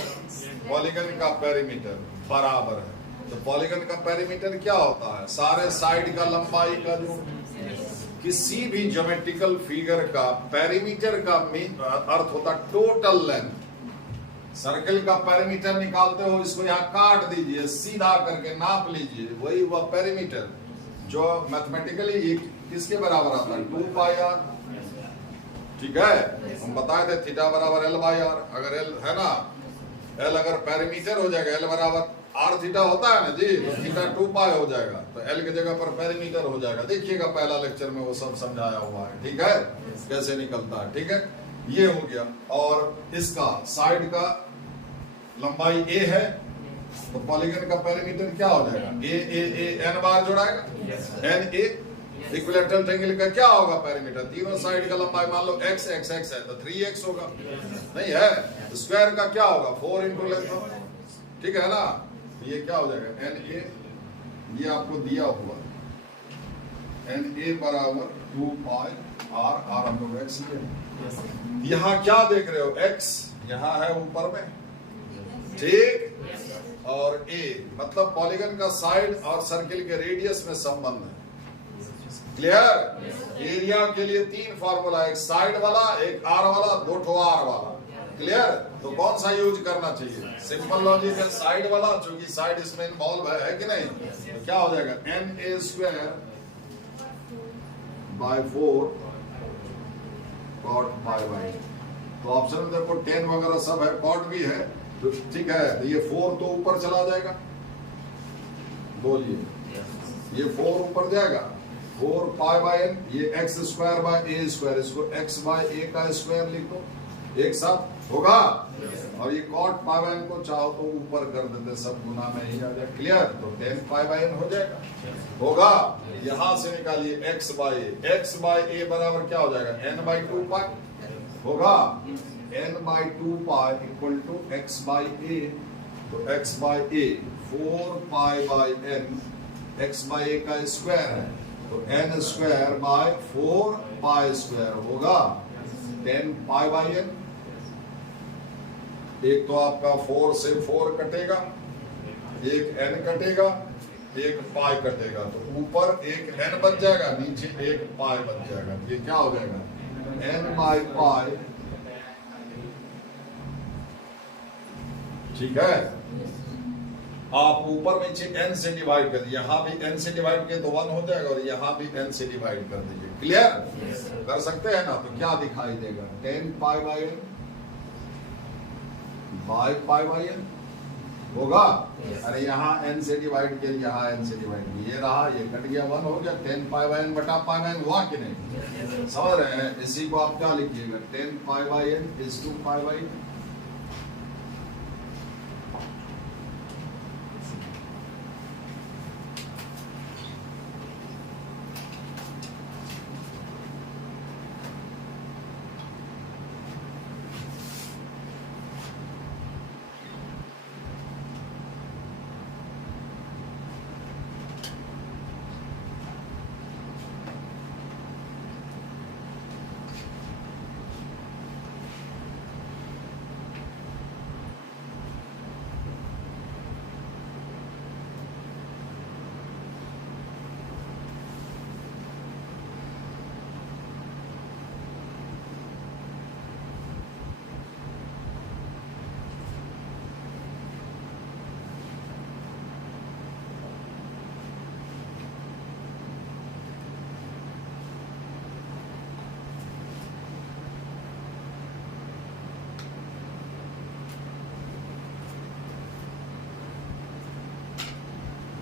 पॉलीगन का पेरीमीटर बराबर है। तो पॉलीगन का पेरीमीटर क्या होता है, सारे साइड का लंबाई का जो किसी भी ज्योमेट्रिकल फिगर का पेरीमीटर का अर्थ होता है टोटल लेंथ। सर्कल का पेरीमीटर निकालते हो, इसको यहाँ काट दीजिए, सीधा करके नाप लीजिए, वही वह पेरीमीटर जो मैथमेटिकली किसके बराबर आता है, 2 पाई आर, ठीक है। हम बताए थे थीटा बराबर एल बाई आर। अगर एल है ना, एल अगर पेरीमीटर हो जाएगा, एल बराबर आर थीटा होता है ना जी, तो थीटा 2 पाई हो जाएगा, तो एल की जगह पर पेरीमीटर हो जाएगा। देखिएगा पहला लेक्चर में वो सब समझाया हुआ है, ठीक है, कैसे निकलता है, ठीक है। ये हो गया। और इसका साइड का लंबाई ए है, तो पॉलीगन का पेरीमीटर क्या हो जाएगा, ए ए ए एन बार जोड़ाएगा, एन ए। इक्विलैटरल ट्रायंगल का क्या होगा पेरीमीटर, तीनों साइड का लंबाई मान लो x x x है तो 3x होगा, नहीं है। स्क्वायर का क्या होगा, 4 इंटू लेंथ, ठीक है ना। ये क्या हो जाएगा, एन ए, ये आपको दिया हुआ एन ए बराबर 2 पाई आर, आर हम लोग x लिए। यहाँ क्या देख रहे हो, x यहाँ है ऊपर में, ठीक, और a मतलब पॉलीगन का साइड और सर्किल के रेडियस में संबंध है। क्लियर? एरिया के लिए 3 फार्मूला, एक साइड वाला, एक आर वाला, 2 ठो आर वाला। क्लियर? तो कौन सा यूज करना चाहिए, सिंपल लॉजिक है, साइड वाला, चूंकि साइड इसमें इन्वॉल्व है कि नहीं, तो क्या हो जाएगा NA² by 4 cot pi by. तो ऑप्शन में देखो 10 वगैरह सब है, cot भी है, तो ठीक है, तो ये 4 तो ऊपर चला जाएगा, बोलिए ये 4 ऊपर जाएगा, 4 पाई बाई n, ये x² बाय a², इसको x बाय a का स्क्वायर लिख दो, एक साथ होगा। और ये cot पाई बाई n को चाहो तो ऊपर कर देते, सब गुना में ही आ जाए, क्लियर। तो 10 पाई बाई n हो जाएगा, होगा। यहां से निकालिए x बाय a बराबर क्या हो जाएगा n बाई 2 पाई, होगा। n by 2 pi equal to x by a, तो x by a 4 pi by n, x by a का स्क्वायर है, तो n² बाय 4 पाई स्क्वायर होगा 10 पाई बाई n। एक तो आपका 4 से 4 कटेगा, एक n कटेगा, एक पाई कटेगा, तो ऊपर एक n बन जाएगा, नीचे एक पाई बन जाएगा। ये क्या हो जाएगा n बाई पाई, ठीक है। आप ऊपर नीचे n से डिवाइड कर दीजिए, यहां भी n से डिवाइड किए तो 1 हो जाएगा, और यहां भी n से डिवाइड कर दीजिए, क्लियर। कर सकते हैं ना, तो क्या दिखाई देगा 10 pi by n by pi by n होगा। अरे यहाँ n से डिवाइड किया, यहाँ n से डिवाइड किया, ये रहा, ये कट गया, 1 हो गया। 10 पाई बाई n बटा पाई बाई n हुआ कि नहीं, समझ रहे हैं। इसी को आप क्या लिखिएगा 10 pi by n is two pi by n।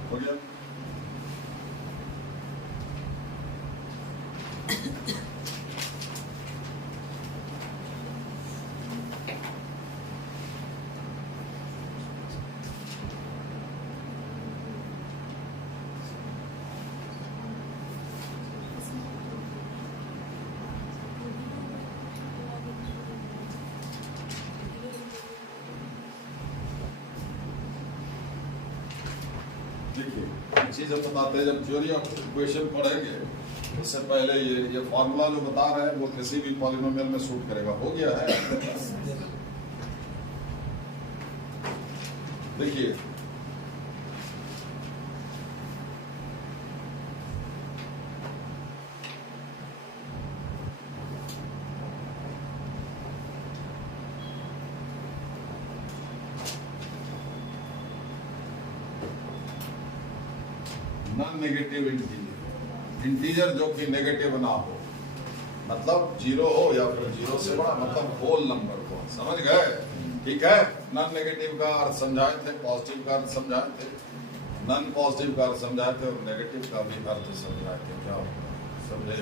हो गया। देखिए चीज हम बताते हैं, जब थ्योरी ऑफ इक्वेशन पढ़ेंगे उससे पहले ये फॉर्मूला जो बता रहे हैं वो किसी भी पॉलिनोमियल में सूट करेगा। हो गया है, देखिए नॉन नेगेटिव इंटीजर जो कि नेगेटिव ना हो, मतलब 0 हो या फिर 0 से बड़ा, मतलब होल नंबर को, समझ गए। ठीक है, नॉन नेगेटिव का अर्थ समझाए थे, पॉजिटिव का अर्थ समझाए थे, नॉन पॉजिटिव का अर्थ समझाए थे, और नेगेटिव का भी अर्थ समझाए थे। क्या समझे,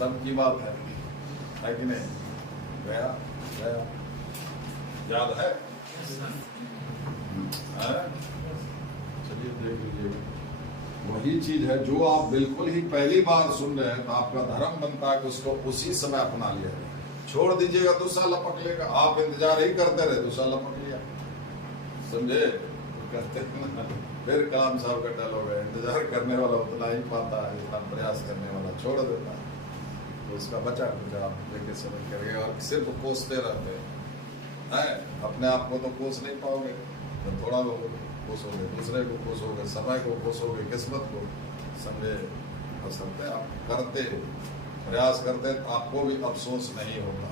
तब की बात है कि नहीं। गया गया याद है, चलिए देख लीजिए। वही चीज है जो आप बिल्कुल ही पहली बार सुन रहे हैं, तो आपका धर्म बनता है कि उसको उसी समय अपना लिया। छोड़ दीजिएगा दूसरा लपक लेगा, आप इंतजार ही करते रहे, दूसरा लपक लिया, समझे। करते ना, फिर कलाम साहब का डायलॉग है, इंतजार करने वाला उतना ही पाता है जितना प्रयास करने वाला छोड़ देता है। तो उसका बचा कुछ आप लेके समझ करिए, और सिर्फ कोसते रहते हैं, अपने आप को तो कोस नहीं पाओगे, तो थोड़ा बहुत कोसोगे, दूसरे को कोसोगे, समय को कोसोगे, किस्मत को, समझे। असलते आप करते प्रयास करते तो आपको भी अफसोस नहीं होगा,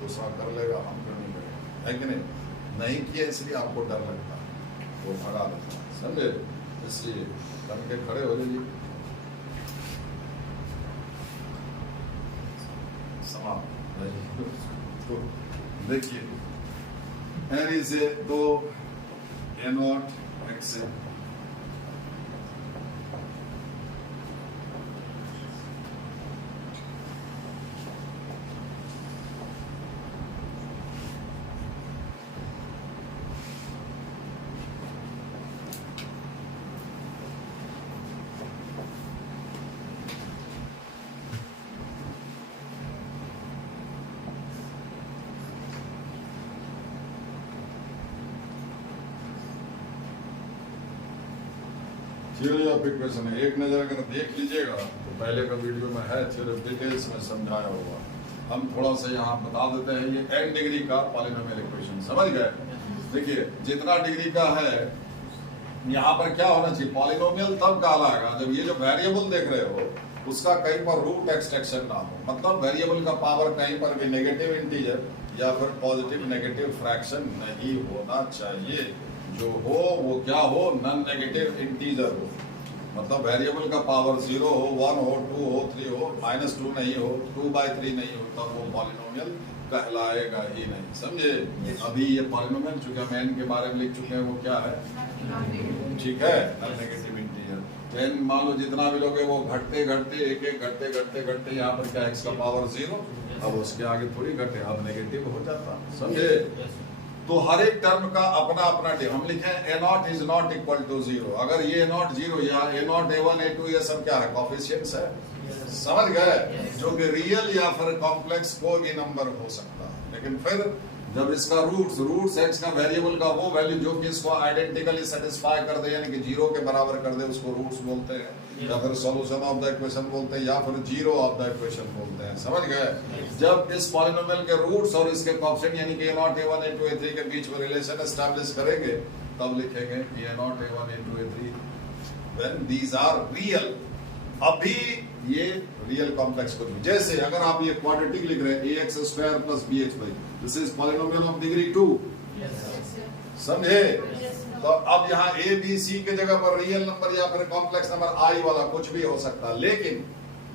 दूसरा कर लेगा, हम कर नहीं करेंगे, है कि नहीं। नहीं किया इसलिए आपको डर लगता है, वो भगा देता है, समझे? इसलिए बन के खड़े हो जाइए। तो देखिए n से तो a0 x है, थ्योरी ऑफ इक्वेशन है। एक नजर अगर देख लीजिएगा तो पहले का वीडियो में है, थ्योरी डिटेल्स में समझाया हुआ। हम थोड़ा सा यहाँ बता देते हैं, ये n डिग्री का पॉलिनोमियल इक्वेशन, समझ गए? देखिए जितना डिग्री का है यहाँ पर क्या होना चाहिए, पॉलिनोमियल तब कहलाएगा जब ये जो वेरिएबल देख रहे हो उसका कहीं पर रूट एक्सट्रैक्शन ना हो, मतलब वेरिएबल का पावर कहीं पर भी नेगेटिव इंटीजर या फिर पॉजिटिव नेगेटिव फ्रैक्शन नहीं होना चाहिए। जो हो वो क्या हो, नॉन नेगेटिव इंटीजर हो, मतलब वेरिएबल का पावर 0 हो, 1 हो, 2 हो, 3 हो, -2 नहीं हो, 2/3 नहीं हो, तब वो पॉलिनोमियल कहलाएगा ही नहीं, समझे? अभी ये पॉलिनोमियल चूंकि हम n के बारे में लिख चुके हैं वो क्या है, ठीक है, नॉन नेगेटिव इंटीजर। n मान लो जितना भी लोगे वो घटते घटते एक एक घटते घटते घटते यहाँ पर क्या x का पावर 0, अब उसके आगे थोड़ी घटे, अब नेगेटिव हो जाता, समझे? तो हर एक टर्म का अपना अपना हम लिखे a0 is not equal to 0। अगर ये a0 0 या a0 a1 a2 ये सब क्या है, कोएफिशिएंट्स है, समझ गए? जो कि रियल या फिर कॉम्प्लेक्स कोई भी नंबर हो सकता है, लेकिन फिर जब इसका रूट्स x का वेरिएबल का वो वैल्यू जो कि इसको आइडेंटिकली सेटिस्फाई कर दे, यानी कि 0 के बराबर कर दे, उसको रूट्स बोलते हैं, या फिर सॉल्यूशन ऑफ द इक्वेशन बोलते हैं, या फिर जीरो ऑफ द इक्वेशन बोलते हैं, समझ गए? जब इस पॉलिनोमियल के रूट्स और इसके कोएफिशिएंट यानी कि a0 a1 a2 a3 के बीच में रिलेशन एस्टैब्लिश करेंगे, तब लिखेंगे कि a0 a1 a2 a3 when these are real. अभी ये रियल कॉम्प्लेक्स को, जैसे अगर आप ये क्वाड्रेटिक लिख रहे हैं ax square plus bx, this is polynomial of degree 2, समझे? तो अब यहाँ a b c के जगह पर रियल नंबर या फिर कॉम्प्लेक्स नंबर i वाला कुछ भी हो सकता है, लेकिन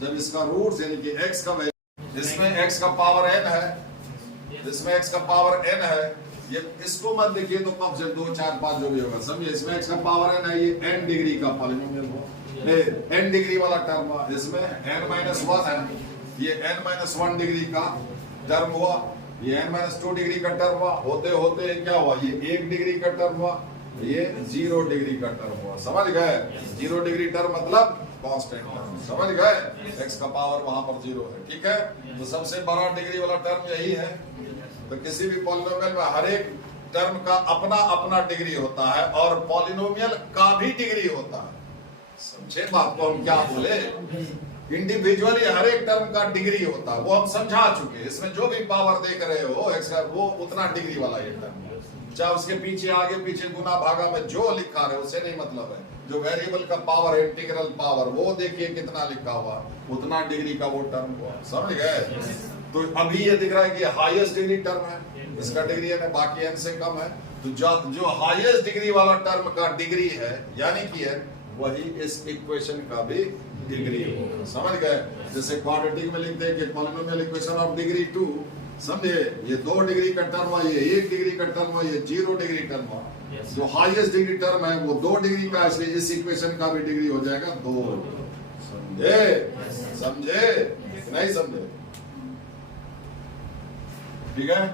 जब इसका रूट्स यानी कि x का वैल्यू, इसमें x का पावर n है, इसमें x का पावर n है, ये इसको मत देखिए तो कब 2 4 5 जो भी होगा, समझिए? इसमें x का पावर n है, ये n डिग्री का पॉलिनोमियल हो, n डिग्री वाला टर्म हुआ, इसमें n-1 है, ये n-1 डिग्री का टर्म हुआ, ये n-2 डिग्री का टर्म हुआ, होते होते क्या हुआ, ये 1 डिग्री का टर्म हुआ, ये 0 डिग्री का टर्म हुआ, समझ गए? 0 डिग्री टर्म मतलब कांस्टेंट टर्म, समझ गए? x का पावर वहां पर 0 है, ठीक है? तो सबसे बड़ा डिग्री वाला टर्म यही है। तो किसी भी पॉलिनोमियल में हर एक टर्म का अपना अपना डिग्री होता है और पॉलिनोमियल का भी डिग्री होता है, समझे बात को? हम क्या बोले, इंडिविजुअली हर एक टर्म का डिग्री होता है, वो हम समझा चुके। इसमें जो भी पावर देख रहे हो x का, वो उतना डिग्री वाला ये टर्म है, चाहे उसके पीछे आगे पीछे गुना भागा में जो लिखा रहे उससे नहीं मतलब है। जो वेरिएबल का पावर है, इंटीग्रल पावर, वो देखिए कितना लिखा हुआ, उतना डिग्री का वो टर्म हुआ, समझ गए? तो अभी ये दिख रहा है कि हाईएस्ट डिग्री टर्म है, इसका डिग्री है बाकी n से कम है, तो जो हाईएस्ट डिग्री वाला टर्म का डिग्री है यानी कि है, वही इस इक्वेशन का भी डिग्री होगा, समझ गए? जैसे क्वाड्रेटिक में लिखते हैं कि पॉलिनोमियल इक्वेशन ऑफ डिग्री 2, समझे? ये 2 डिग्री का टर्म है, ये 1 डिग्री का टर्म है, ये 0 डिग्री टर्म है। जो हाईएस्ट डिग्री टर्म है वो 2 डिग्री का, इसलिए इस इक्वेशन का भी डिग्री हो जाएगा 2, समझे? समझे नहीं समझे? ठीक है?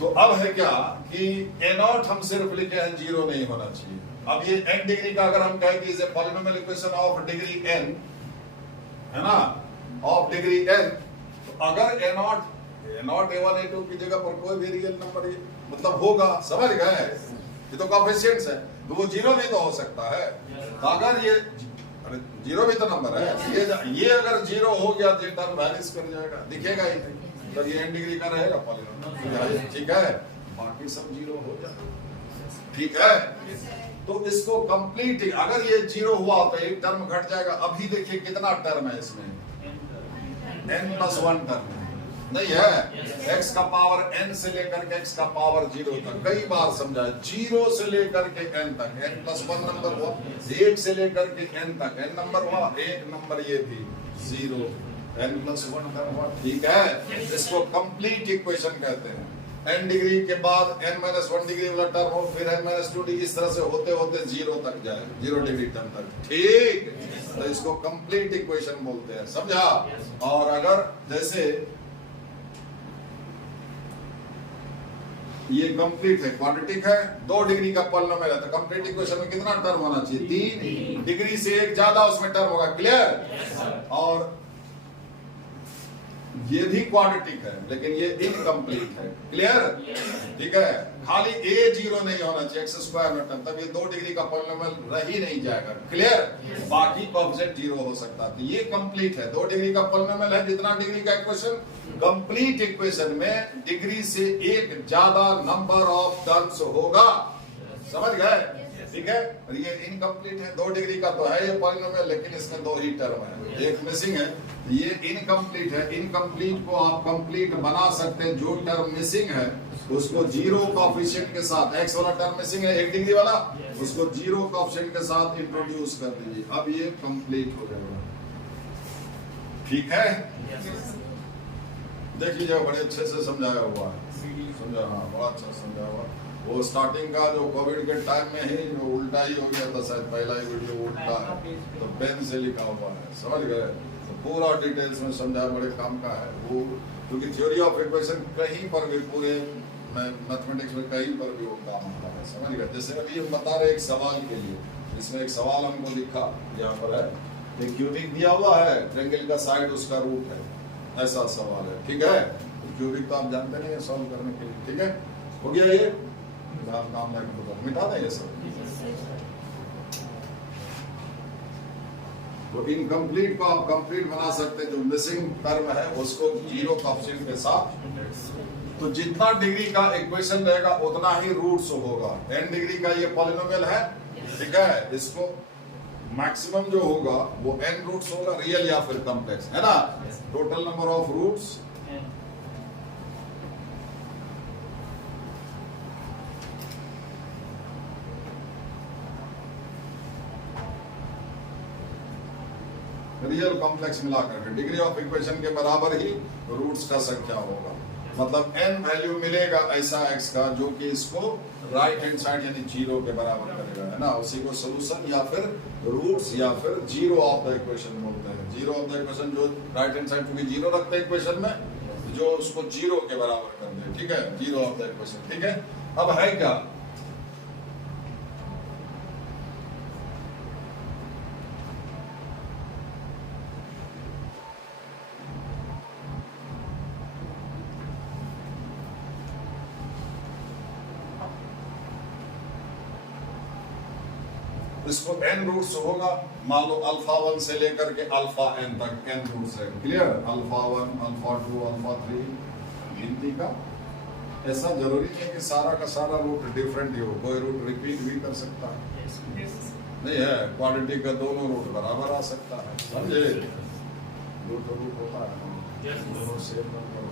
तो अब है क्या कि a0 हम सिर्फ लिखे हैं, 0 नहीं होना चाहिए। अब ये n डिग्री का अगर हम कहें कि इसे polynomial equation of degree n है ना, ऑफ डिग्री n, तो अगर a0 a1 a2 की जगह पर कोई भी रियल नंबर मतलब होगा, समझ गए? ये तो कोएफिशिएंट्स है, तो वो 0 भी तो हो सकता है। तो अगर ये 0 भी तो नंबर है, ये अगर 0 हो गया तो टर्म वैनिश कर जाएगा, दिखेगा ही नहीं, तो ये n डिग्री का रहेगा पॉलिनोमियल, ठीक है? बाकी सब 0 हो जाएगा, ठीक है? तो इसको कंप्लीट, अगर ये 0 हुआ तो एक टर्म घट जाएगा। अभी देखिए कितना टर्म है इसमें, n+1 टर्म है, नहीं है। x का पावर n से लेकर के x का पावर 0 तक कई बार समझा है। 0 से लेकर के n तक n+1 नंबर हुआ, 1 से लेकर के n तक n नंबर हुआ, 1 नंबर ये भी 0, n+1 टर्म हुआ। ठीक है, इसको कंप्लीट इक्वेशन कहते हैं। n डिग्री के बाद n-1 डिग्री वाला टर्म हो, फिर n-2 डिग्री, इस तरह से होते होते 0 तक जाए, 0 डिग्री टर्म तक। ठीक, तो इसको कंप्लीट इक्वेशन बोलते हैं, समझा। और अगर जैसे ये कंप्लीट है, क्वाड्रेटिक है, 2 डिग्री का पॉलिनोमियल है, तो कंप्लीट इक्वेशन में कितना टर्म होना चाहिए? 3 डिग्री से एक ज्यादा उसमें टर्म होगा। क्लियर? और ये भी क्वाड्रेटिक है लेकिन ये इनकम्प्लीट है। क्लियर? ठीक है, खाली a 0 नहीं होना चाहिए x² में टर्म, तब ये 2 डिग्री का पॉलिनोमियल रह ही नहीं जाएगा। क्लियर? बाकी कोएफिशिएंट 0 हो सकता है, तो ये कंप्लीट है। 2 डिग्री का पॉलिनोमियल है, जितना डिग्री का इक्वेशन, कंप्लीट इक्वेशन में डिग्री से एक ज्यादा नंबर ऑफ टर्म्स होगा। समझ गए? ठीक है, ये इनकम्प्लीट है। 2 डिग्री का तो है ये पॉलिनोमियल, लेकिन इसमें 2 ही टर्म है, एक मिसिंग है, ये इनकम्प्लीट है। इनकम्प्लीट को आप कंप्लीट बना सकते हैं। जो टर्म मिसिंग है उसको 0 कोएफिशिएंट के साथ, x वाला टर्म मिसिंग है 1 डिग्री वाला, उसको 0 कोएफिशिएंट के साथ इंट्रोड्यूस कर दीजिए, अब ये कंप्लीट हो जाएगा। ठीक है, देख लीजिए, बड़े अच्छे से समझाया हुआ है, समझा? हाँ, बड़ा अच्छा समझाया हुआ। वो स्टार्टिंग का जो कोविड के टाइम में ही उल्टा ही हो गया था, शायद पहला ही वीडियो उल्टा है, तो पेन से लिखा हुआ है, समझ गए? तो पूरा डिटेल्स में समझाया, बड़े काम का है वो, क्योंकि थ्योरी ऑफ इक्वेशन कहीं पर भी, पूरे मैथमेटिक्स में कहीं पर भी वो काम आता है, समझ गए? जैसे अभी हम बता रहे एक सवाल के लिए, इसमें एक सवाल हमको लिखा, यहाँ पर है, एक क्यूबिक दिया हुआ है, ट्रायंगल का साइड उसका रूट है, ऐसा सवाल है। ठीक है, क्यूबिक तो आप जानते नहीं है सॉल्व करने के लिए। ठीक है, हो गया ये नाम मिटा दें ये सब। तो इनकम्प्लीट को आप कंप्लीट बना सकते हैं। जो मिसिंग टर्म है उसको 0 कोएफिशिएंट के साथ, तो जितना डिग्री का इक्वेशन रहेगा उतना ही रूट्स होगा। n डिग्री का ये पॉलिनोमियल है, ठीक है, इसको मैक्सिमम जो होगा वो n रूट्स होगा, रियल या फिर कॉम्प्लेक्स, है ना। Total number of roots real complex मिलाकर के डिग्री ऑफ इक्वेशन के बराबर ही रूट्स का संख्या होगा। मतलब n वैल्यू मिलेगा ऐसा x का जो कि इसको राइट हैंड साइड यानी 0 के बराबर करेगा, है ना। उसी को सोल्यूशन या फिर रूट्स या फिर 0 ऑफ द इक्वेशन बोलते हैं। 0 ऑफ द इक्वेशन जो राइट हैंड साइड क्योंकि 0 रखते हैं इक्वेशन में, जो उसको 0 के बराबर कर दे। ठीक है, 0 ऑफ द इक्वेशन। ठीक है, अब है क्या, इसको n रूट्स होगा। मान लो अल्फा 1 से लेकर के अल्फा n तक n रूट्स है। क्लियर? अल्फा 1, अल्फा 2, अल्फा 3 गिनती का ऐसा जरूरी नहीं है कि सारा का सारा रूट डिफरेंट ही हो, कोई रूट रिपीट भी कर सकता है, नहीं है। क्वाड्रेटिक का दोनों रूट बराबर आ सकता है, समझे? रूट होता है, दोनों सेम नंबर।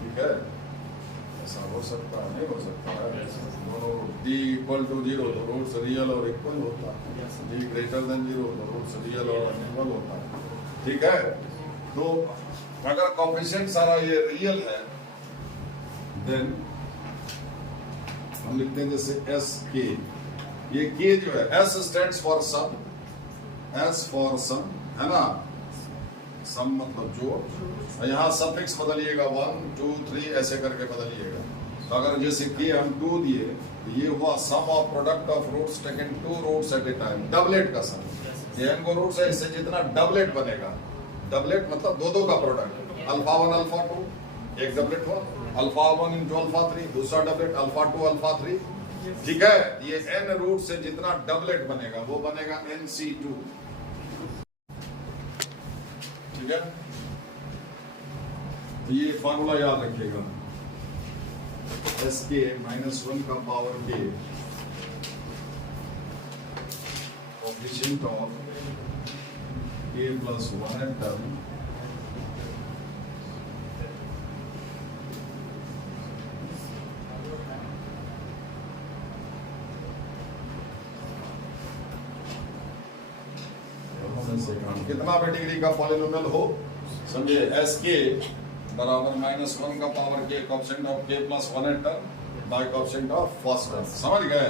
ठीक है, ऐसा हो सकता है, नहीं हो सकता है। दोनों d इक्वल टू 0 तो रूट्स रियल और इक्वल होता है, d ग्रेटर देन 0 तो रूट्स रियल और अनइक्वल होता है। ठीक है, तो अगर कोएफिशिएंट सारा ये रियल है, देन हम लिखते हैं जैसे s k, ये k जो है, s stands for sum, s for sum, है ना। सम मतलब जो, यहाँ सफिक्स बदलिएगा 1, 2, 3 ऐसे करके बदलिएगा। तो अगर जैसे कि हम 2 दिए, तो ये हुआ sum of product of roots taken 2 roots at a time, doublet का सम। ये n को रूट्स है, इससे जितना डबलेट बनेगा, डबलेट मतलब दो का प्रोडक्ट, अल्फा 1 अल्फा 2 एक डबलेट हुआ, अल्फा 1 इंटू अल्फा 3 दूसरा डबलेट, अल्फा 2 अल्फा 3। ठीक है, ये n रूट से जितना डबलेट बनेगा वो बनेगा nc2। ठीक है, तो ये फार्मूला याद रखिएगा, sk -1 का power k coefficient of k + 1 term second. कितना भी डिग्री का पॉलिनोमियल हो, समझे, एस के बराबर -1 का पावर के कोएफिशिएंट ऑफ के प्लस 1 एट term by coefficient of first term. समझ गए?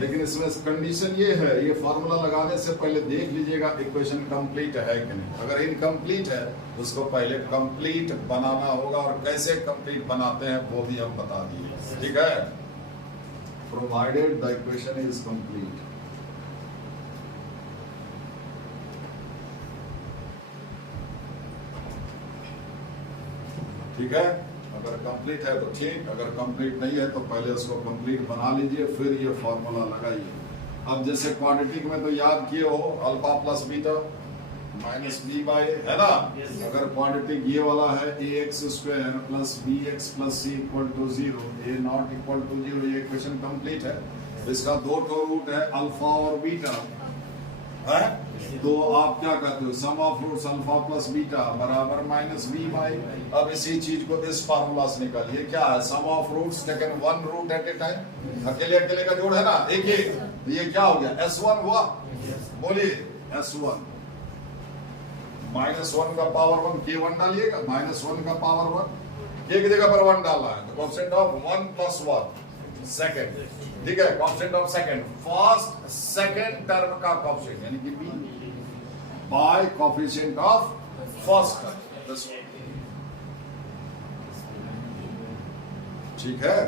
लेकिन इसमें कंडीशन ये है, ये फार्मूला लगाने से पहले देख लीजिएगा इक्वेशन कंप्लीट है कि नहीं। अगर इनकम्प्लीट है उसको पहले कंप्लीट बनाना होगा, और कैसे कंप्लीट बनाते हैं वो भी हम बता दिए। ठीक है, provided the equation is complete. ठीक है, अगर कंप्लीट है तो ठीक, अगर कंप्लीट नहीं है तो पहले उसको कंप्लीट बना लीजिए, फिर ये फॉर्मूला लगाइए। अब जैसे क्वाड्रेटिक में तो याद किए हो, alpha plus beta minus b by, है ना। अगर क्वाड्रेटिक ये वाला है ax square plus bx plus c equal to 0, a not equal to 0, ये इक्वेशन कंप्लीट है। इसका दो ठो रूट है, अल्फा और बीटा है, तो आप क्या कहते हो, sum of roots alpha plus beta बराबर माइनस बी बाई। अब इसी चीज को इस फार्मूला से निकालिए, क्या है, sum of roots taken one root at a time, अकेले अकेले का जोड़ है ना, एक एक, तो ये क्या हो गया, s1 हुआ। बोलिए s1 -1 का पावर 1, k1 डालिएगा, -1 का पावर 1, k की जगह पर 1 डाला है, तो कोएफिशिएंट ऑफ 1 प्लस 1 सेकंड। ठीक है, coefficient of second, first second term का कोएफिशिएंट यानी कि b by coefficient of first term. ठीक है,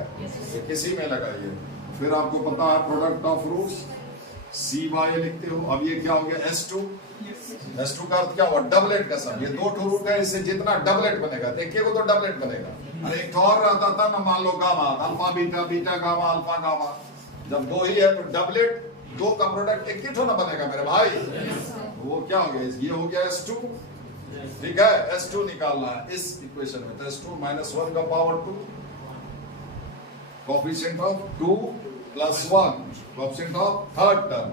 तो किसी में लगाइए। फिर आपको पता है product of roots c by लिखते हो। अब ये क्या हो गया, s2 का अर्थ क्या हुआ, डबलेट का सम। ये दो ठो रूट है, इससे जितना डबलेट बनेगा, देखिए वो तो डबलेट बनेगा। अरे एक और रहता था ना, मान लो gamma, alpha beta, beta gamma, alpha gamma, जब दो ही है तो डबलेट, दो का प्रोडक्ट एक ही ठो ना बनेगा मेरे भाई। तो वो क्या हो गया, ये हो गया s2। ठीक है, s2 निकालना है इस इक्वेशन में, तो s2 -1 का power 2, coefficient of 2 plus 1, coefficient of third term.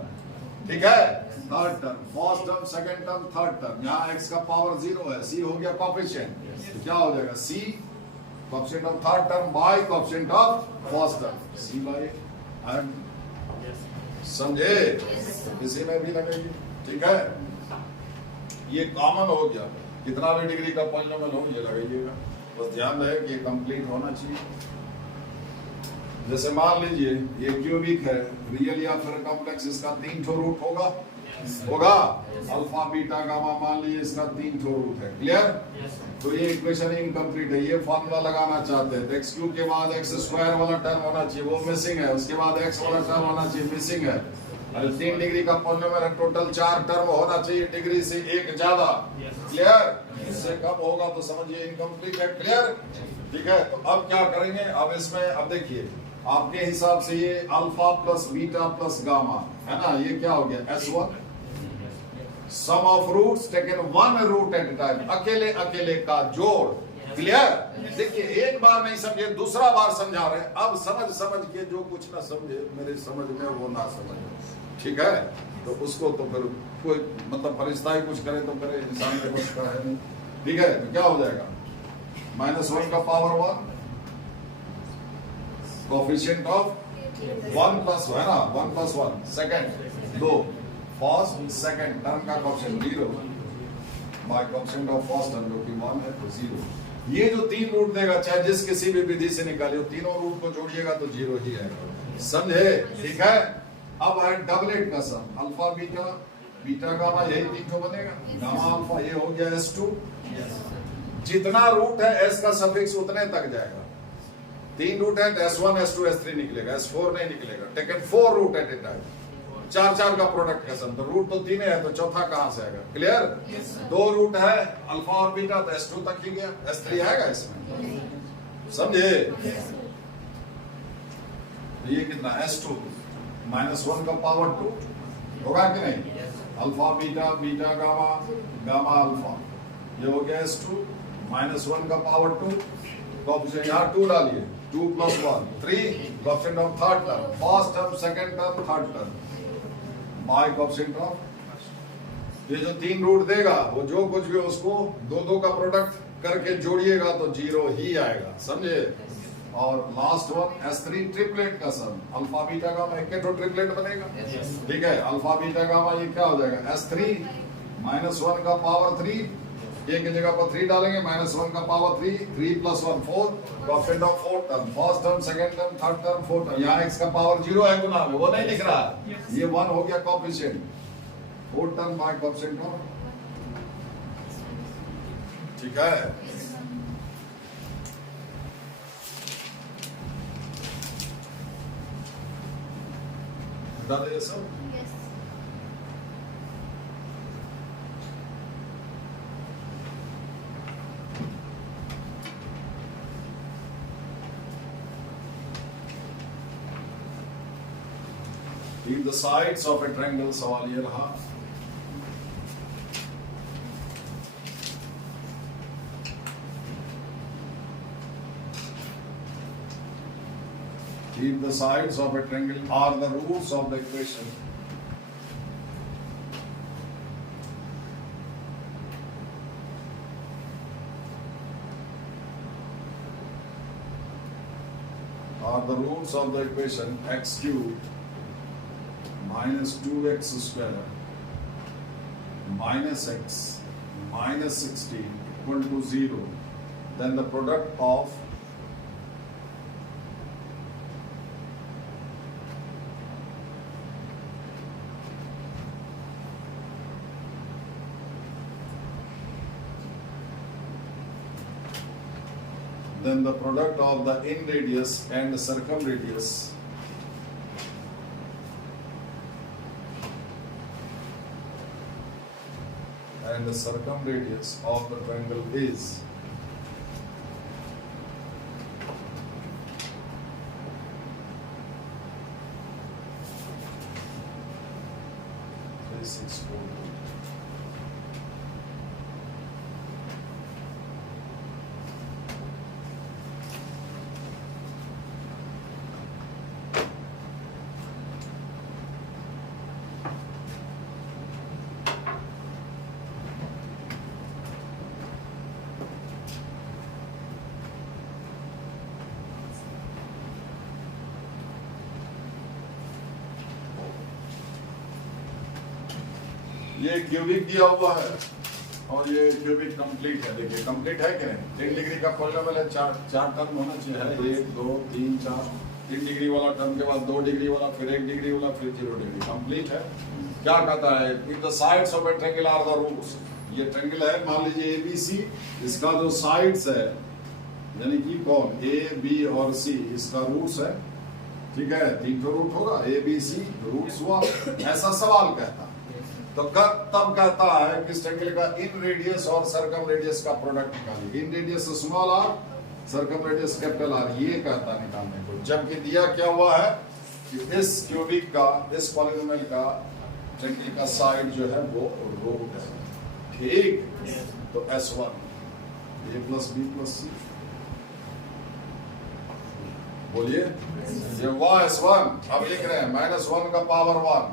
ठीक है, third term, first term, second term, third term. यहाँ x का पावर 0 है, c हो गया कोएफिशिएंट, तो क्या हो जाएगा, c coefficient of third term by coefficient of first term, c by and. समझे? इसी में भी लगेगी। ठीक है, ये कॉमन हो गया, कितना भी डिग्री का पॉलिनोमियल हो ये लगाइएगा, बस ध्यान रहे कि ये कंप्लीट होना चाहिए। जैसे मान लीजिए ये क्यूबिक है, रियल या फिर कॉम्प्लेक्स, इसका 3 ठो रूट होगा, अल्फा बीटा गामा, मान लीजिए इसका 3 ठो रूट है। क्लियर? तो ये इक्वेशन इनकम्प्लीट है। ये फॉर्मूला लगाना चाहते हैं तो एक्स क्यूब के बाद एक्स स्क्वायर वाला टर्म होना चाहिए, वो मिसिंग है। उसके बाद एक्स वाला टर्म होना चाहिए, मिसिंग है। अरे 3 डिग्री का पॉलिनोमियल है, टोटल 4 टर्म होना चाहिए, डिग्री से एक ज्यादा। क्लियर? इससे कम होगा तो समझिए इनकम्प्लीट है। क्लियर? ठीक है, तो अब क्या करेंगे, अब इसमें अब देखिए आपके हिसाब से ये alpha plus beta plus gamma है ना, ये क्या हो गया, s1। Sum of roots taken one root at a time, अकेले अकेले का जोड़। क्लियर? देखिए एक बार नहीं समझे, दूसरा बार समझा रहे हैं। अब समझ समझ के जो कुछ ना समझे मेरे समझ में वो ना समझे, ठीक है, तो उसको तो फिर कोई मतलब फरिश्ता ही कुछ करे तो करे, इंसान के कुछ का है नहीं। ठीक है, तो क्या हो जाएगा, -1 का पावर 1, कोएफिशिएंट ऑफ 1 प्लस है ना, 1 plus 1 second, 2 first second term का coefficient 0 by coefficient of first term जो कि 1 है तो 0। ये जो 3 रूट देगा, चाहे जिस किसी भी विधि से निकालिए, तीनों रूट को जोड़िएगा तो 0 ही आएगा। समझे? ठीक है, अब है डबलेट का सम, अल्फा बीटा, बीटा गामा, यही 3 को बनेगा, गामा अल्फा, ये हो गया s2। जितना रूट है s का सफिक्स उतने तक जाएगा। 3 रूट है तो s1 s2 s3 निकलेगा, s4 नहीं निकलेगा। Taken 4 root at a time, 4 का प्रोडक्ट का सम, तो रूट तो 3 है तो चौथा कहां से आएगा। क्लियर? 2 रूट है अल्फा और बीटा तो s2 तक ही गया, s3 आएगा इसमें। समझे? तो ये कितना, s2 -1 का पावर 2 होगा कि नहीं, alpha beta, beta gamma, gamma alpha, ये हो गया s2 -1 का पावर 2, कोएफिशिएंट यहाँ 2 डालिए, 2 plus 1 3, coefficient of third term, first term, second term, third term by coefficient of. ये जो 3 रूट देगा वो जो कुछ भी उसको 2 का प्रोडक्ट करके जोड़िएगा तो 0 ही आएगा। समझे? और लास्ट वन s3 ट्रिपलेट का सम, अल्फा बीटा गामा, एक ट्रिपलेट बनेगा। ठीक है, अल्फा बीटा गामा ये क्या हो जाएगा, s3 -1 का पावर 3, a की जगह पर 3 डालेंगे, -1 का power 3, 3 + 1 4, coefficient of 4 term, first term, second term, third term, fourth term. यहाँ x का पावर 0 है गुना में, वो नहीं लिख रहा है, ये 1 हो गया coefficient, 4 term by coefficient of, ठीक है। बता दे सब। Leave the sides of a triangle, सवाल ये रहा। Leave the sides of a triangle are the roots of the equation. Are the roots of the equation x cubed minus 2x square minus x minus 16 equal to 0. Then the product of the in radius and the circumradius of the triangle is ये cubic दिया हुआ है और ये cubic complete है। देखिए complete है कि नहीं, 3 डिग्री का पॉलिनोमियल है, चार टर्म होना चाहिए, 1 2 3 4, 3 डिग्री वाला टर्म के बाद 2 डिग्री वाला, फिर 1 डिग्री वाला, फिर 0 डिग्री, कंप्लीट है। क्या कहता है, if the sides of a triangle are the roots, ये ट्रायंगल है, मान लीजिए ABC, इसका जो साइड्स है यानी कि कौन A B और C, इसका रूट्स है, ठीक है, 3 तो रूट होगा, ABC रूट्स हुआ, ऐसा सवाल कहता है। तो तब कहता है कि इस ट्रायंगल का इन रेडियस और सर्कम रेडियस का प्रोडक्ट निकालिए, इन radius small r, circum radius capital R, ये कहता है निकालने को। जबकि दिया क्या हुआ है कि इस क्यूबिक का, इस पॉलिनोमियल का ट्रायंगल का साइड जो है वो रूट है, ठीक। तो S1 A + B + C, बोलिए, ये हुआ S1। अब लिख रहे हैं -1 का power 1,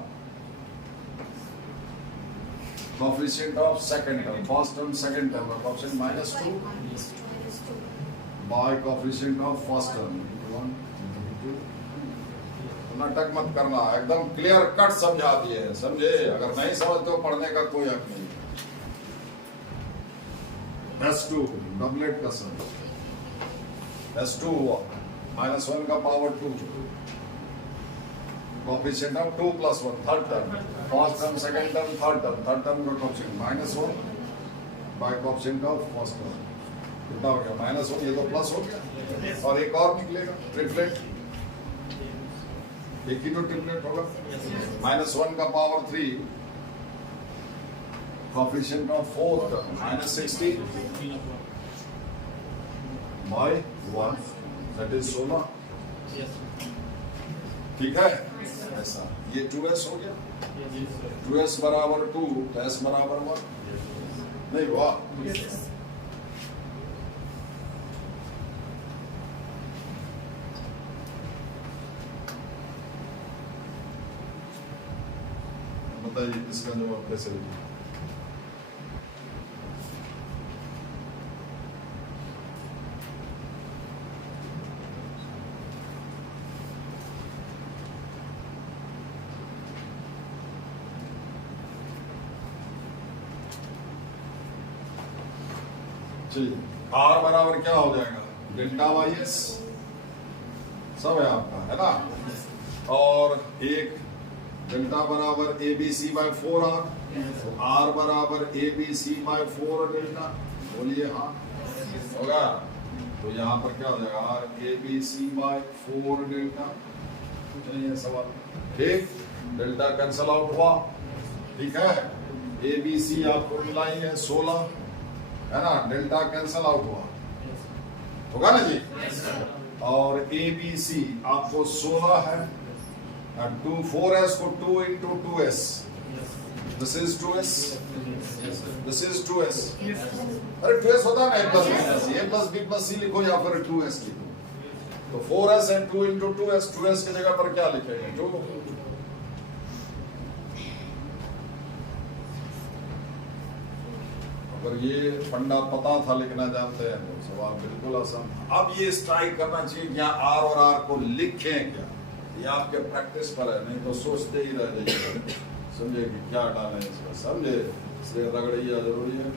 coefficient of second term, first term, second term का coefficient -2 by coefficient of first term 1 2। नाटक मत करना, एकदम क्लियर कट समझा दिए हैं, समझे? अगर नहीं समझते तो पढ़ने का कोई हक नहीं। S2 डबलेट का सम, S2 हुआ -1 का power 2, coefficient of 2 + 1, third term, first term, second term, third term का coefficient -1 by coefficient of first term, कितना हो गया -1, ये तो प्लस हो गया, और एक और निकलेगा ट्रिपलेट, एक ही तो ट्रिपलेट होगा, -1 का power 3, coefficient of fourth term -16 by 1, that is 16, ठीक है। ऐसा ये 2s हो गया, 2s बराबर 2, तो s बराबर 1 नहीं हुआ। बताइए इसका जवाब कैसे लिखें? चलिए आर बराबर क्या हो जाएगा, डेल्टा वाई एस, सब है आपका, है ना। और एक डेल्टा बराबर a b c by 4R, R बराबर a b c by 4 delta, बोलिए हाँ होगा। तो यहाँ पर क्या हो जाएगा, R a b c by 4 delta, कुछ नहीं है सवाल, ठीक। डेल्टा कैंसल आउट हुआ, ठीक है। ए बी सी आपको मिला ही है 16, है ना, डेल्टा कैंसल आउट हुआ, होगा ना जी। और ए बी सी आपको 16 है, 4s को 2 into 2s, this is 2s, this is 2s, अरे 2s होता है ना, a plus b plus c लिखो या फिर 2s लिखो। तो 4s है 2 into 2s, 2s की जगह पर क्या लिखेंगे, 2। अगर ये फंडा पता था लिखना जानते हैं तो सवाल बिल्कुल आसान। अब ये स्ट्राइक करना चाहिए कि यहाँ आर और आर को लिखें क्या, ये आपके प्रैक्टिस पर है, नहीं तो सोचते ही रह जाइए, समझे कि क्या डालें इसमें, समझे, इसलिए रगड़िया जरूरी है।